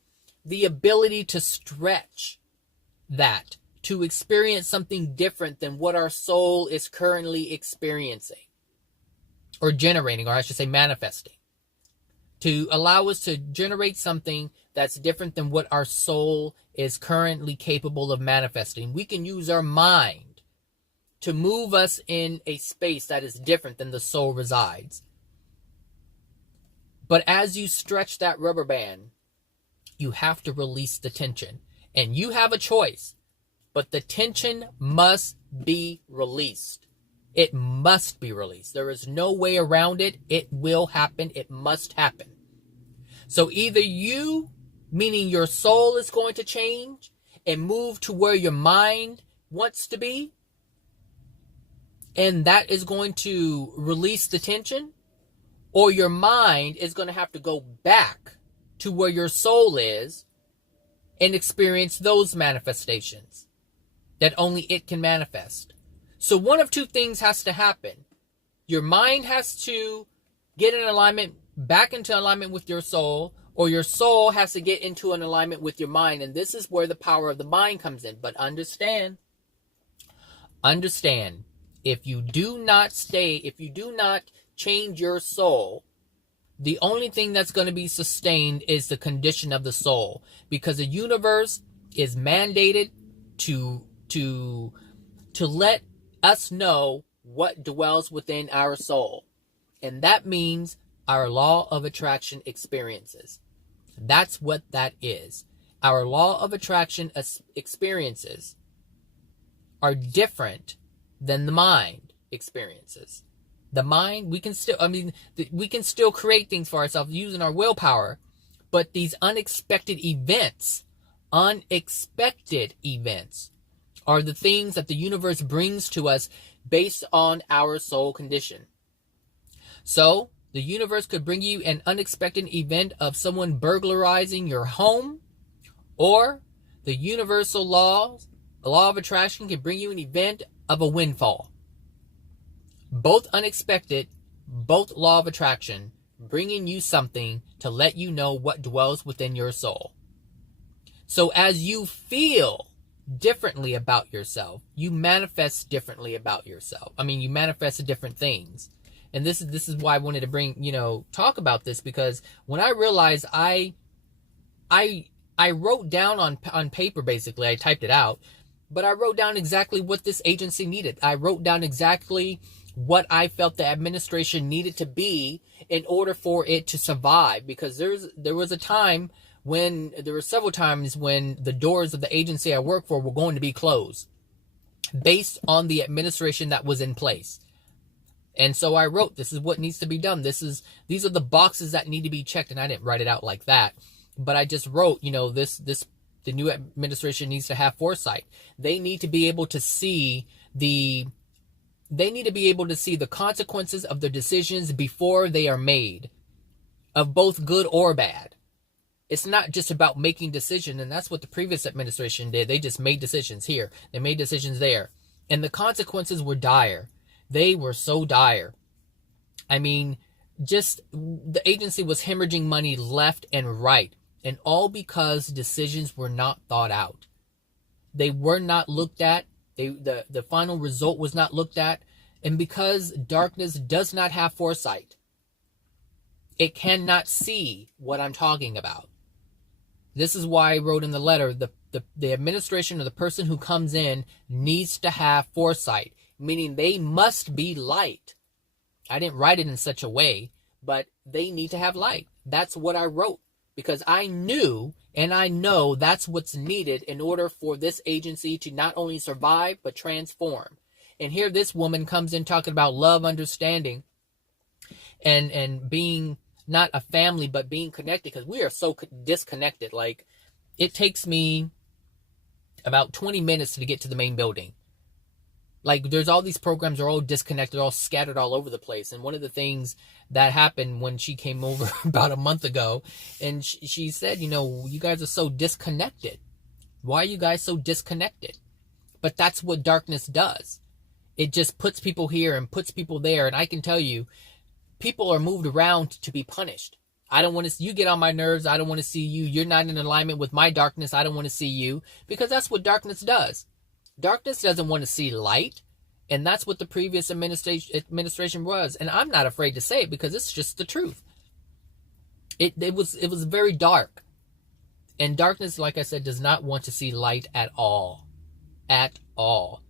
the ability to stretch that, to experience something different than what our soul is currently experiencing, or generating, or I should say manifesting, to allow us to generate something that's different than what our soul is currently capable of manifesting. We can use our mind to move us in a space that is different than the soul resides. But as you stretch that rubber band, you have to release the tension. And you have a choice, but the tension must be released. It must be released. There is no way around it. It will happen. It must happen. So either you, meaning your soul, is going to change and move to where your mind wants to be, and that is going to release the tension, or your mind is going to have to go back to where your soul is and experience those manifestations that only it can manifest. So one of two things has to happen. Your mind has to get in alignment, back into alignment with your soul, or your soul has to get into an alignment with your mind. And this is where the power of the mind comes in. But understand, if you do not change your soul, the only thing that's going to be sustained is the condition of the soul, because the universe is mandated to let us know what dwells within our soul. And that means our law of attraction experiences. That's what that is. Our law of attraction experiences are different than the mind experiences. The mind, we can still create things for ourselves using our willpower, but these unexpected events are the things that the universe brings to us based on our soul condition. So the universe could bring you an unexpected event of someone burglarizing your home, or the universal law of attraction can bring you an event of a windfall. Both unexpected, both law of attraction, bringing you something to let you know what dwells within your soul. So as you feel differently about yourself, you manifest differently about yourself. You manifest different things. And this is why I wanted to talk about this, because when I realized I wrote down on paper, basically, I typed it out, but I wrote down exactly what this agency needed. I wrote down exactly what I felt the administration needed to be in order for it to survive, because there were several times when the doors of the agency I work for were going to be closed based on the administration that was in place. And so I wrote, this is what needs to be done. These are the boxes that need to be checked. And I didn't write it out like that, but I just wrote, the new administration needs to have foresight. They need to be able to see the consequences of their decisions before they are made, of both good or bad. It's not just about making decisions, and that's what the previous administration did. They just made decisions here. They made decisions there. And the consequences were dire. They were so dire. Just the agency was hemorrhaging money left and right, and all because decisions were not thought out. They were not looked at. The final result was not looked at. And because darkness does not have foresight, it cannot see what I'm talking about. This is why I wrote in the letter, the administration or the person who comes in needs to have foresight, meaning they must be light. I didn't write it in such a way, but they need to have light. That's what I wrote, because I knew and I know that's what's needed in order for this agency to not only survive, but transform. And here this woman comes in talking about love, understanding, and being not a family, but being connected, because we are so disconnected. Like, it takes me about 20 minutes to get to the main building. Like, there's all these programs are all disconnected, all scattered all over the place. And one of the things that happened when she came over about a month ago, and she said, you know, you guys are so disconnected. Why are you guys so disconnected? But that's what darkness does. It just puts people here and puts people there. And I can tell you, people are moved around to be punished. I don't want to, you get on my nerves. I don't want to see you. You're not in alignment with my darkness. I don't want to see you, because that's what darkness does. Darkness doesn't want to see light. And that's what the previous administration was. And I'm not afraid to say it, because it's just the truth. It was very dark. And darkness, like I said, does not want to see light at all. At all.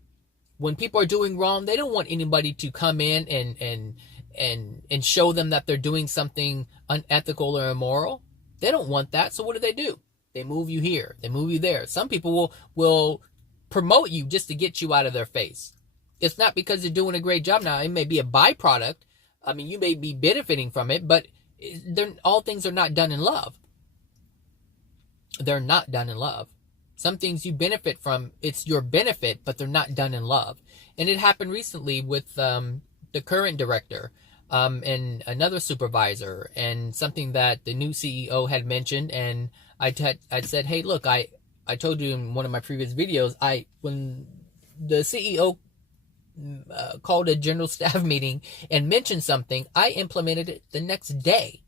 When people are doing wrong, they don't want anybody to come in and show them that they're doing something unethical or immoral. They don't want that. So what do? They move you here. They move you there. Some people will promote you just to get you out of their face. It's not because you're doing a great job. Now, it may be a byproduct. I mean, you may be benefiting from it, but all things are not done in love. They're not done in love. Some things you benefit from, it's your benefit, but they're not done in love. And it happened recently with the current director and another supervisor, and something that the new CEO had mentioned. And I said, hey, look, I told you in one of my previous videos, when the CEO called a general staff meeting and mentioned something, I implemented it the next day.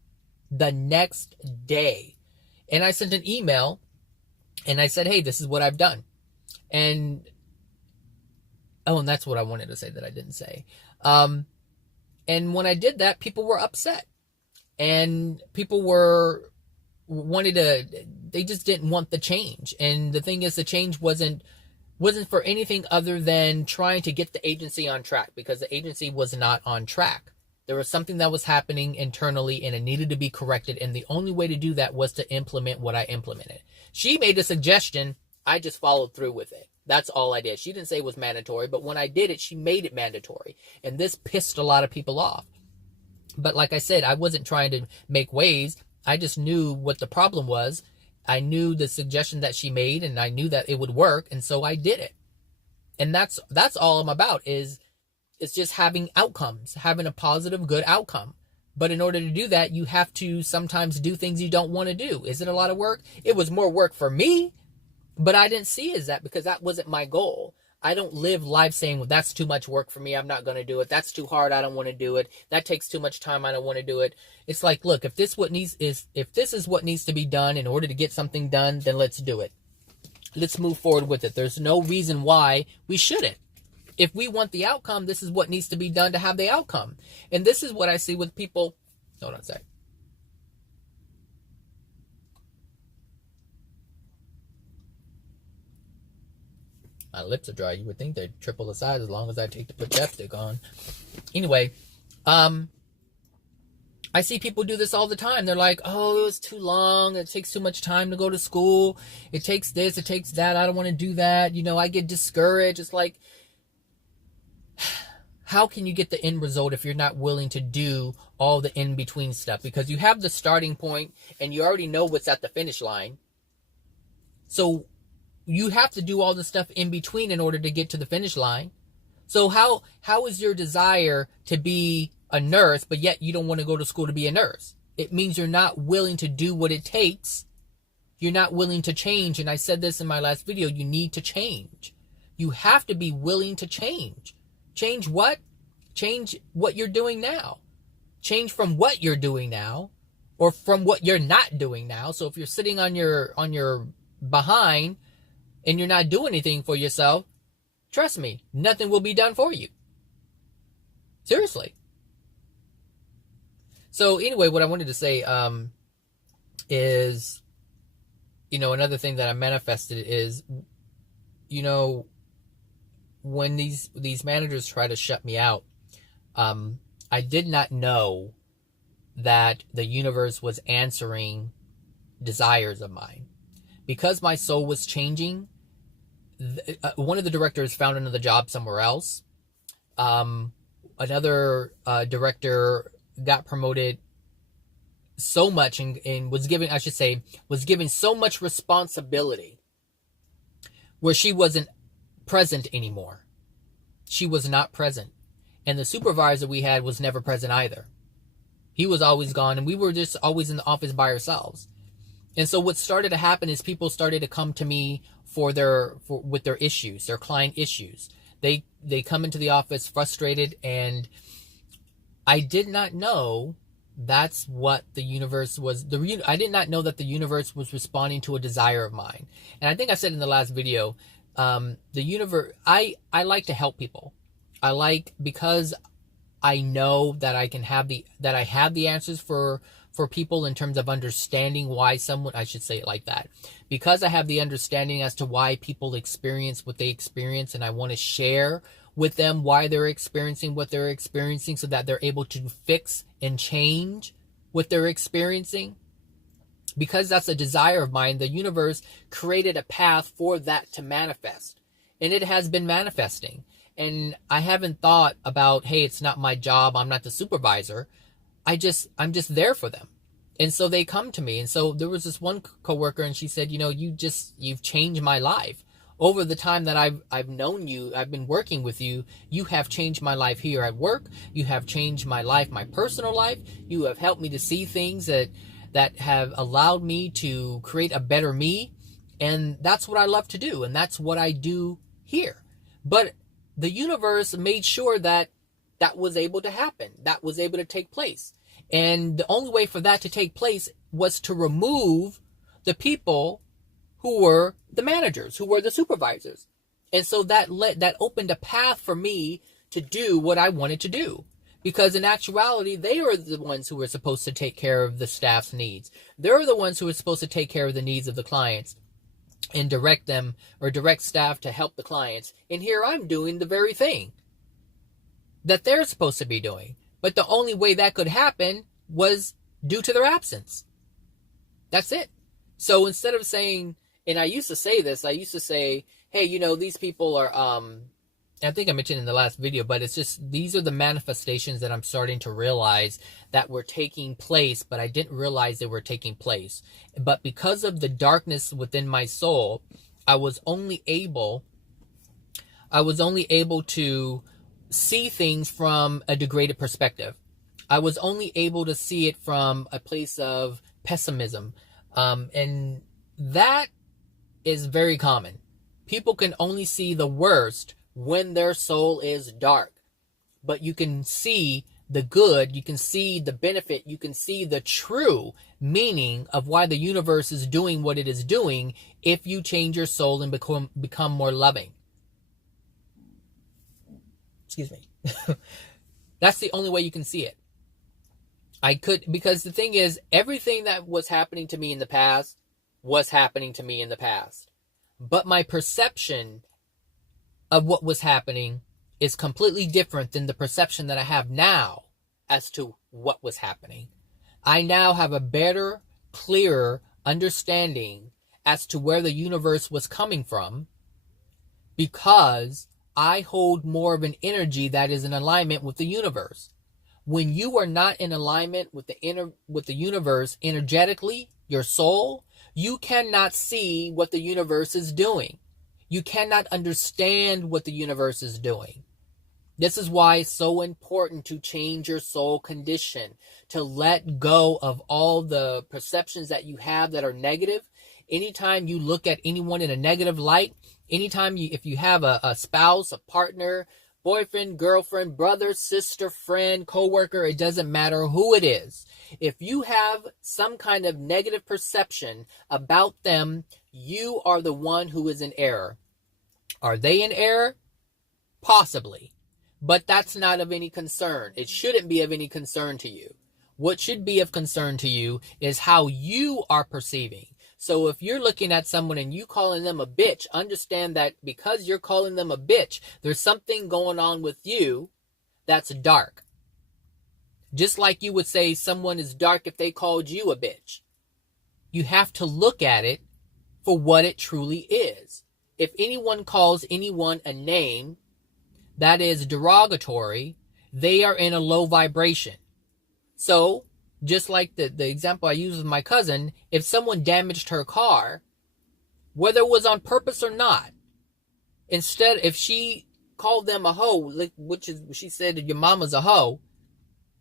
And I sent an email and I said, hey, this is what I've done. And that's what I wanted to say that I didn't say. And when I did that, people were upset, and people they just didn't want the change. And the thing is, the change wasn't for anything other than trying to get the agency on track, because the agency was not on track. There was something that was happening internally, and it needed to be corrected. And the only way to do that was to implement what I implemented. She made a suggestion. I just followed through with it. That's all I did. She didn't say it was mandatory, but when I did it, she made it mandatory. And this pissed a lot of people off. But like I said, I wasn't trying to make waves. I just knew what the problem was. I knew the suggestion that she made, and I knew that it would work. And so I did it. And that's all I'm about, is it's just having outcomes, having a positive, good outcome. But in order to do that, you have to sometimes do things you don't want to do. Is it a lot of work? It was more work for me, but I didn't see it as that, because that wasn't my goal. I don't live life saying, well, that's too much work for me. I'm not going to do it. That's too hard. I don't want to do it. That takes too much time. I don't want to do it. It's like, look, if this is what needs to be done in order to get something done, then let's do it. Let's move forward with it. There's no reason why we shouldn't. If we want the outcome, this is what needs to be done to have the outcome. And this is what I see with people. Hold on a sec. My lips are dry. You would think they'd triple the size as long as I take to put chapstick on. Anyway, I see people do this all the time. They're like, oh, it was too long. It takes too much time to go to school. It takes this, it takes that. I don't want to do that. You know, I get discouraged. It's like, how can you get the end result if you're not willing to do all the in-between stuff? Because you have the starting point and you already know what's at the finish line. So you have to do all the stuff in between in order to get to the finish line. So how is your desire to be a nurse, but yet you don't want to go to school to be a nurse? It means you're not willing to do what it takes. You're not willing to change. And I said this in my last video, you need to change. You have to be willing to change. Change what? Change what you're doing now. Change from what you're doing now, or from what you're not doing now. So if you're sitting on your behind and you're not doing anything for yourself, trust me, nothing will be done for you. Seriously. So anyway, what I wanted to say is, another thing that I manifested is, when these managers try to shut me out, I did not know that the universe was answering desires of mine. Because my soul was changing, one of the directors found another job somewhere else. Another director got promoted so much and was given, I should say, was given so much responsibility where she wasn't present anymore. She was not present. And the supervisor we had was never present either. He was always gone, and we were just always in the office by ourselves. And so what started to happen is people started to come to me with their issues, their client issues. They come into the office frustrated, and I did not know that's what the universe was. I did not know that the universe was responding to a desire of mine. And I think I said in the last video, the universe, I like to help people. Because I know that I have the answers for people in terms of understanding why someone, I should say it like that, because I have the understanding as to why people experience what they experience, and I want to share with them why they're experiencing what they're experiencing so that they're able to fix and change what they're experiencing. Because that's a desire of mine, the universe created a path for that to manifest, and it has been manifesting. And I haven't thought about, hey, it's not my job, I'm not the supervisor. I'm just there for them. And so they come to me. And so there was this one coworker, and she said, you've changed my life. Over the time that I've known you, I've been working with you, you have changed my life here at work. You have changed my life, my personal life. You have helped me to see things that have allowed me to create a better me. And that's what I love to do. And that's what I do here. But the universe made sure that was able to happen. That was able to take place. And the only way for that to take place was to remove the people who were the managers, who were the supervisors. And so that opened a path for me to do what I wanted to do. Because in actuality, they are the ones who were supposed to take care of the staff's needs. They're the ones who are supposed to take care of the needs of the clients and direct them or direct staff to help the clients. And here I'm doing the very thing that they're supposed to be doing. But the only way that could happen was due to their absence. That's it. So instead of saying, and I used to say this, hey, these people are, I think I mentioned in the last video, but it's just, these are the manifestations that I'm starting to realize that were taking place, but I didn't realize they were taking place. But because of the darkness within my soul, I was only able to see things from a degraded perspective. I was only able to see it from a place of pessimism. And that is very common. People can only see the worst when their soul is dark. But you can see the good, you can see the benefit, you can see the true meaning of why the universe is doing what it is doing if you change your soul and become more loving. Excuse me. That's the only way you can see it. Because the thing is, everything that was happening to me in the past was happening to me in the past. But my perception of what was happening is completely different than the perception that I have now as to what was happening. I now have a better, clearer understanding as to where the universe was coming from, because I hold more of an energy that is in alignment with the universe. When you are not in alignment with the universe energetically, your soul, you cannot see what the universe is doing. You cannot understand what the universe is doing. This is why it's so important to change your soul condition, to let go of all the perceptions that you have that are negative. Anytime you look at anyone in a negative light, if you have a spouse, a partner, boyfriend, girlfriend, brother, sister, friend, coworker, it doesn't matter who it is. If you have some kind of negative perception about them, you are the one who is in error. Are they in error? Possibly. But that's not of any concern. It shouldn't be of any concern to you. What should be of concern to you is how you are perceiving. So if you're looking at someone and you calling them a bitch, understand that because you're calling them a bitch, there's something going on with you that's dark. Just like you would say someone is dark if they called you a bitch. You have to look at it for what it truly is. If anyone calls anyone a name that is derogatory, they are in a low vibration. So, just like the example I used with my cousin, if someone damaged her car, whether it was on purpose or not, instead, if she called them a hoe, which is, she said your mama's a hoe,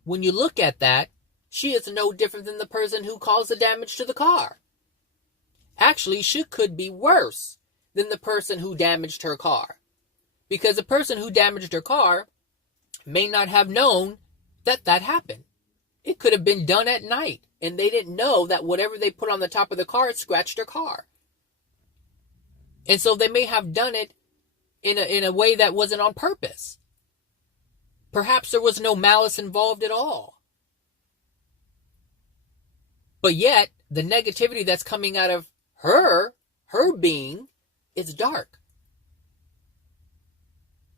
when you look at that, she is no different than the person who caused the damage to the car. Actually, she could be worse than the person who damaged her car. Because the person who damaged her car may not have known that that happened. It could have been done at night, and they didn't know that whatever they put on the top of the car scratched their car. And so they may have done it in a way that wasn't on purpose. Perhaps there was no malice involved at all. But yet, the negativity that's coming out of her being, is dark.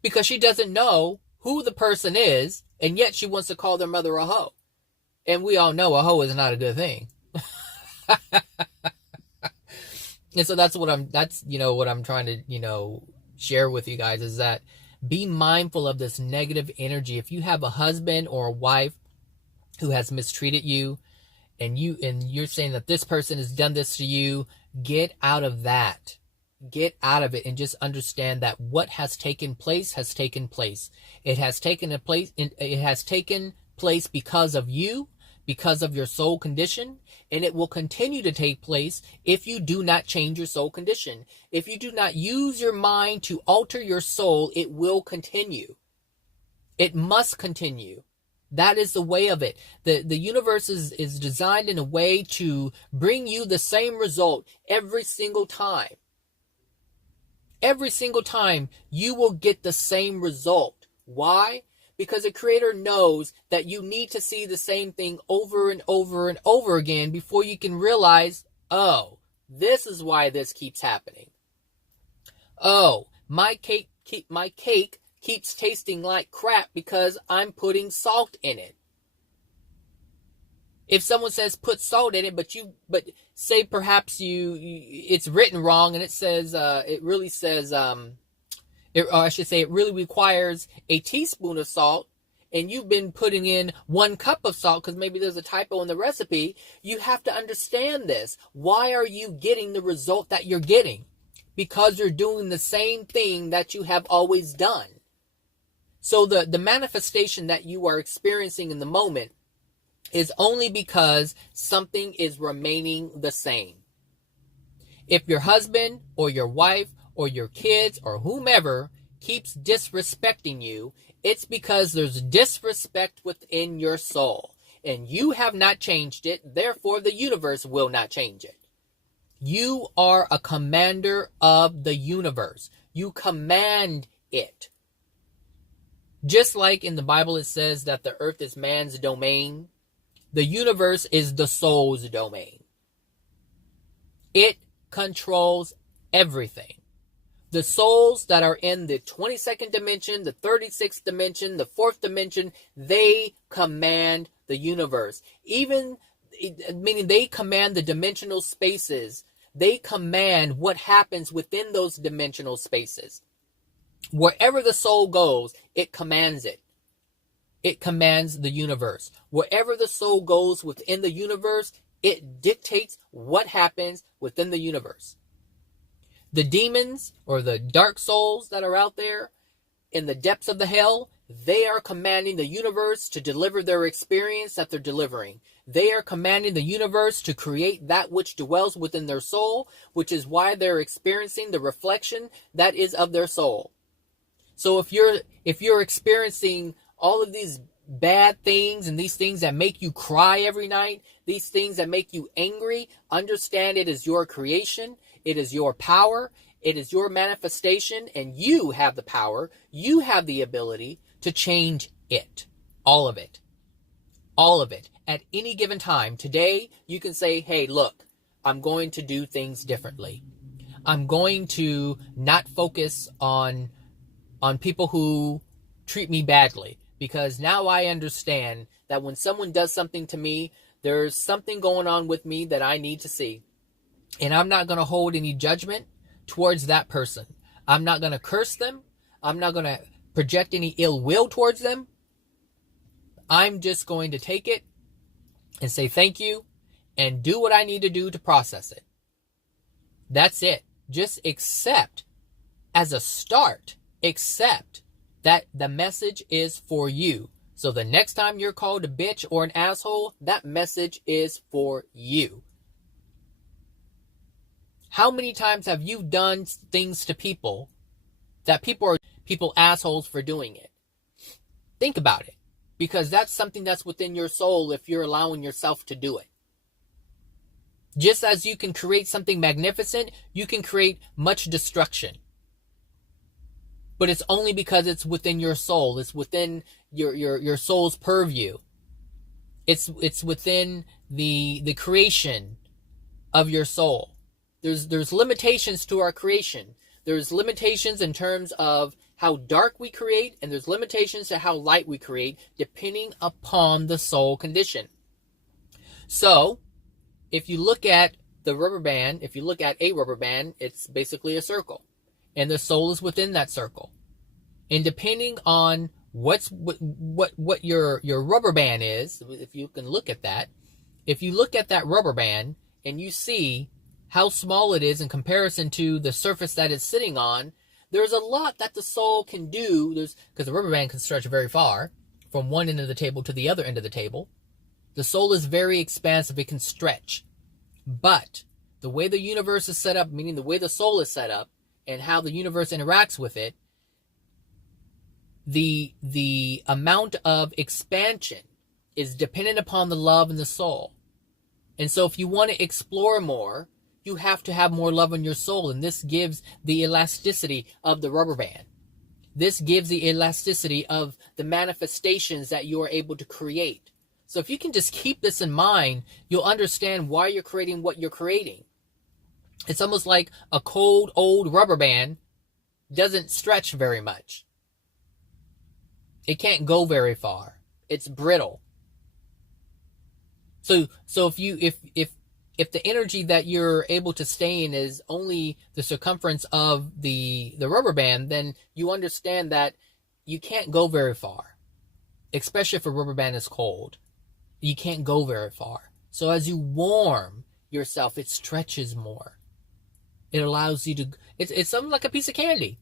Because she doesn't know who the person is, and yet she wants to call their mother a hoe. And we all know a hoe is not a good thing. And so that's what I'm trying to, share with you guys, is that be mindful of this negative energy. If you have a husband or a wife who has mistreated you, and you're saying that this person has done this to you, get out of that. Get out of it and just understand that what has taken place has taken place. It has taken place because of you, because of your soul condition, and it will continue to take place if you do not change your soul condition. If you do not use your mind to alter your soul, it will continue. It must continue. That is the way of it. The universe is designed in a way to bring you the same result every single time. Every single time you will get the same result. Why? Because the Creator knows that you need to see the same thing over and over and over again before you can realize, oh, this is why this keeps happening. Oh, my cake keeps tasting like crap because I'm putting salt in it. If someone says put salt in it, but say perhaps it's written wrong and it says it really requires a teaspoon of salt, and you've been putting in 1 cup of salt because maybe there's a typo in the recipe, you have to understand this. Why are you getting the result that you're getting? Because you're doing the same thing that you have always done. So the manifestation that you are experiencing in the moment is only because something is remaining the same. If your husband or your wife or your kids or whomever keeps disrespecting you, it's because there's disrespect within your soul. And you have not changed it, therefore the universe will not change it. You are a commander of the universe. You command it. Just like in the Bible it says that the earth is man's domain, the universe is the soul's domain. It controls everything. The souls that are in the 22nd dimension, the 36th dimension, the 4th dimension, they command the universe. Meaning they command the dimensional spaces. They command what happens within those dimensional spaces. Wherever the soul goes, it commands it. It commands the universe. Wherever the soul goes within the universe, it dictates what happens within the universe. The demons or the dark souls that are out there in the depths of the hell, they are commanding the universe to deliver their experience that they're delivering. They are commanding the universe to create that which dwells within their soul, which is why they're experiencing the reflection that is of their soul. So if you're experiencing all of these bad things and these things that make you cry every night, these things that make you angry, understand it is your creation, it is your power, it is your manifestation, and you have the power, you have the ability to change it. All of it. All of it. At any given time. Today, you can say, hey, look, I'm going to do things differently. I'm going to not focus on people who treat me badly. because now I understand that when someone does something to me, there's something going on with me that I need to see. And I'm not going to hold any judgment towards that person. I'm not going to curse them. I'm not going to project any ill will towards them. I'm just going to take it and say thank you and do what I need to do to process it. That's it. Just accept, as a start, accept that the message is for you. So the next time you're called a bitch or an asshole, that message is for you. How many times have you done things to people that people are assholes for doing it? Think about it, because that's something that's within your soul if you're allowing yourself to do it. Just as you can create something magnificent, you can create much destruction. But it's only because it's within your soul. It's within your soul's purview. It's within the creation of your soul. There's limitations to our creation. There's limitations in terms of how dark we create, and there's limitations to how light we create, depending upon the soul condition. So, if you look at the rubber band, if you look at a rubber band, it's basically a circle. And the soul is within that circle. And depending on what your rubber band is, if you can look at that, if you look at that rubber band and you see how small it is in comparison to the surface that it's sitting on, there's a lot that the soul can do. Because the rubber band can stretch very far from one end of the table to the other end of the table. The soul is very expansive. It can stretch. But the way the universe is set up, meaning the way the soul is set up and how the universe interacts with it, the amount of expansion is dependent upon the love in the soul. And so if you want to explore more, you have to have more love in your soul. And this gives the elasticity of the rubber band. This gives the elasticity of the manifestations that you are able to create. So if you can just keep this in mind, you'll understand why you're creating what you're creating. It's almost like a cold, old rubber band doesn't stretch very much. It can't go very far. It's brittle. So if the energy that you're able to stay in is only the circumference of the rubber band, then you understand that you can't go very far, especially if a rubber band is cold. You can't go very far. So as you warm yourself, it stretches more. It allows you to, it's something like a piece of candy.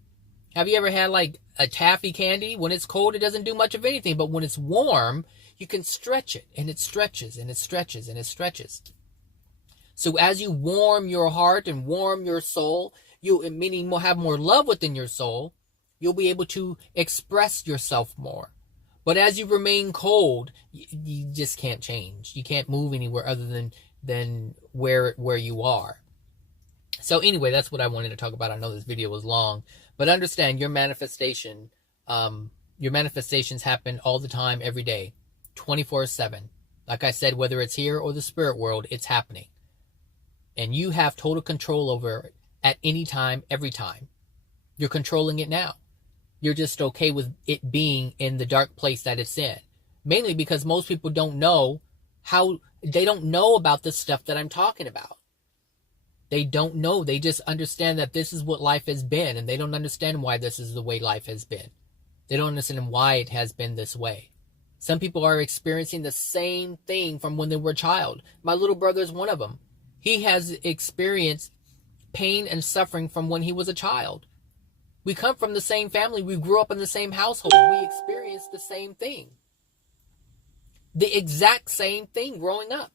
Have you ever had like a taffy candy? When it's cold, it doesn't do much of anything, but when it's warm, you can stretch it, and it stretches, and it stretches, and it stretches. So as you warm your heart and warm your soul, meaning have more love within your soul, you'll be able to express yourself more. But as you remain cold, you just can't change. You can't move anywhere other than where you are. So anyway, that's what I wanted to talk about. I know this video was long, but understand your manifestations happen all the time, every day, 24/7. Like I said, whether it's here or the spirit world, it's happening. And you have total control over it at any time, every time. You're controlling it now. You're just okay with it being in the dark place that it's in. Mainly because most people don't know they don't know about the stuff that I'm talking about. They don't know. They just understand that this is what life has been, and they don't understand why this is the way life has been. They don't understand why it has been this way. Some people are experiencing the same thing from when they were a child. My little brother is one of them. He has experienced pain and suffering from when he was a child. We come from the same family. We grew up in the same household. We experienced the same thing. The exact same thing growing up,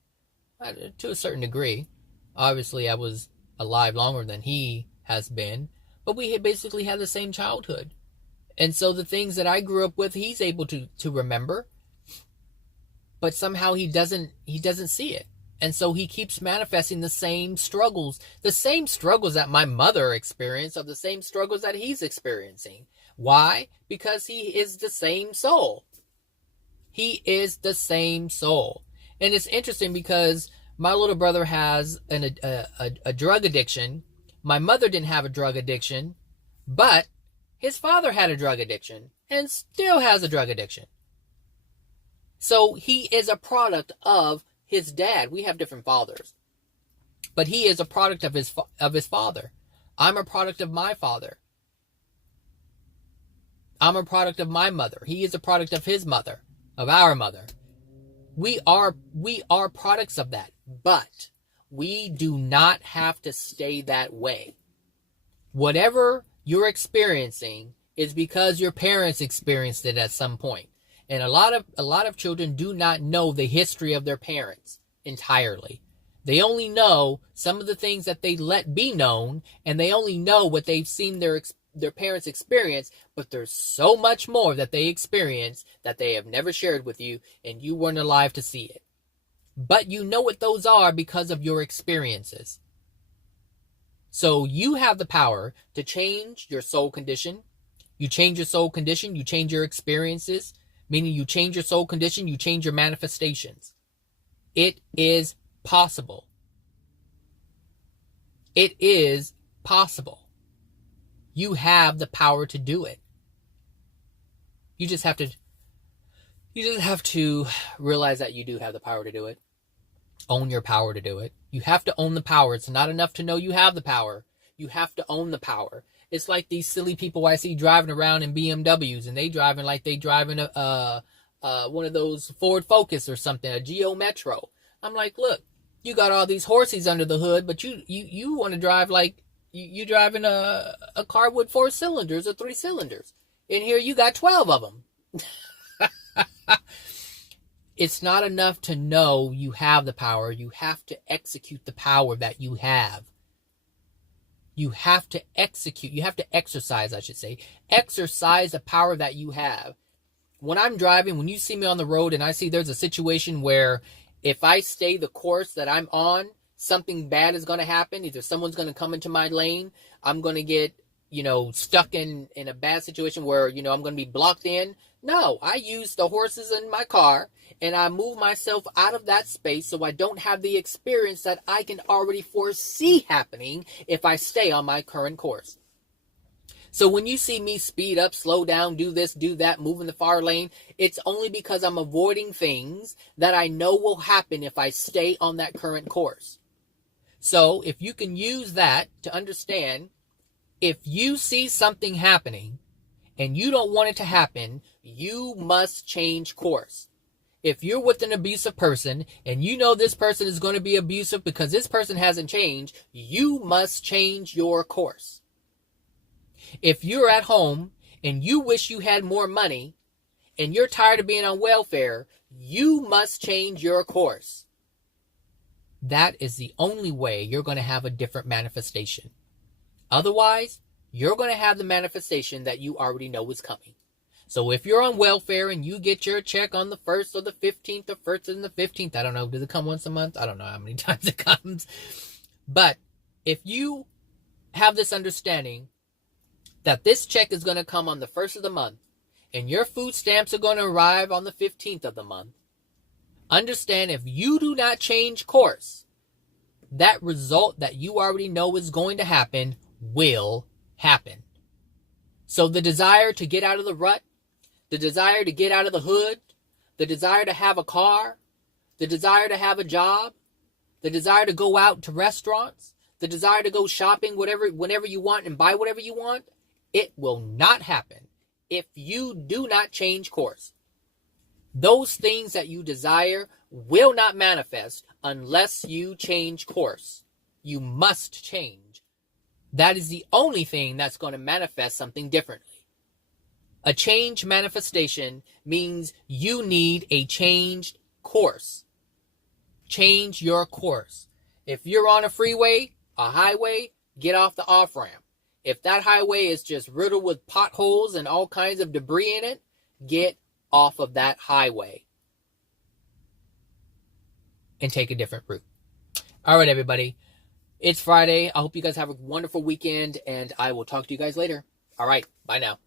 to a certain degree. Obviously, I was alive longer than he has been, but we had basically had the same childhood. And so the things that I grew up with, he's able to remember, but somehow he doesn't see it. And so he keeps manifesting the same struggles that my mother experienced, are the same struggles that he's experiencing. Why? Because he is the same soul. He is the same soul. And it's interesting because my little brother has a drug addiction. My mother didn't have a drug addiction, but his father had a drug addiction and still has a drug addiction. So he is a product of his dad. We have different fathers, but he is a product of his father. I'm a product of my father. I'm a product of my mother. He is a product of his mother, of our mother. We are products of that, but we do not have to stay that way. Whatever you're experiencing is because your parents experienced it at some point. And a lot of children do not know the history of their parents entirely. They only know some of the things that they let be known, and they only know what they've seen their parents experience, but there's so much more that they experience that they have never shared with you, and you weren't alive to see it. But you know what those are because of your experiences. So you have the power to change your soul condition. You change your soul condition, you change your experiences, meaning you change your soul condition, you change your manifestations. It is possible. It is possible. You have the power to do it. You just have to realize that you do have the power to do it. Own your power to do it. You have to own the power. It's not enough to know you have the power. You have to own the power. It's like these silly people I see driving around in BMWs, and they driving like they driving a one of those Ford Focus or something, a Geo Metro. I'm like, look, you got all these horses under the hood, but you want to drive like you driving a car with 4 cylinders or 3 cylinders. In here you got 12 of them. It's not enough to know you have the power. You have to execute the power that you have. You have to execute. You have to exercise, I should say. Exercise the power that you have. When I'm driving, when you see me on the road and I see there's a situation where if I stay the course that I'm on, something bad is going to happen. Either someone's going to come into my lane. I'm going to get, stuck in a bad situation where, I'm going to be blocked in. No, I use the horses in my car and I move myself out of that space so I don't have the experience that I can already foresee happening if I stay on my current course. So when you see me speed up, slow down, do this, do that, move in the far lane, it's only because I'm avoiding things that I know will happen if I stay on that current course. So if you can use that to understand, if you see something happening and you don't want it to happen, you must change course. If you're with an abusive person and you know this person is going to be abusive because this person hasn't changed, you must change your course. If you're at home and you wish you had more money and you're tired of being on welfare, you must change your course. That is the only way you're going to have a different manifestation. Otherwise, you're going to have the manifestation that you already know is coming. So if you're on welfare and you get your check on the 1st or the 15th or 1st and the 15th, I don't know, does it come once a month? I don't know how many times it comes. But if you have this understanding that this check is going to come on the 1st of the month and your food stamps are going to arrive on the 15th of the month, understand if you do not change course, that result that you already know is going to happen will happen. So the desire to get out of the rut, the desire to get out of the hood, the desire to have a car, the desire to have a job, the desire to go out to restaurants, the desire to go shopping whenever you want and buy whatever you want, it will not happen if you do not change course. Those things that you desire will not manifest unless you change course. You must change. That is the only thing that's going to manifest something differently. A change manifestation means you need a changed course. Change your course. If you're on a freeway, a highway, get off the off-ramp. If that highway is just riddled with potholes and all kinds of debris in it, get off of that highway and take a different route. All right, everybody. It's Friday. I hope you guys have a wonderful weekend, and I will talk to you guys later. All right. Bye now.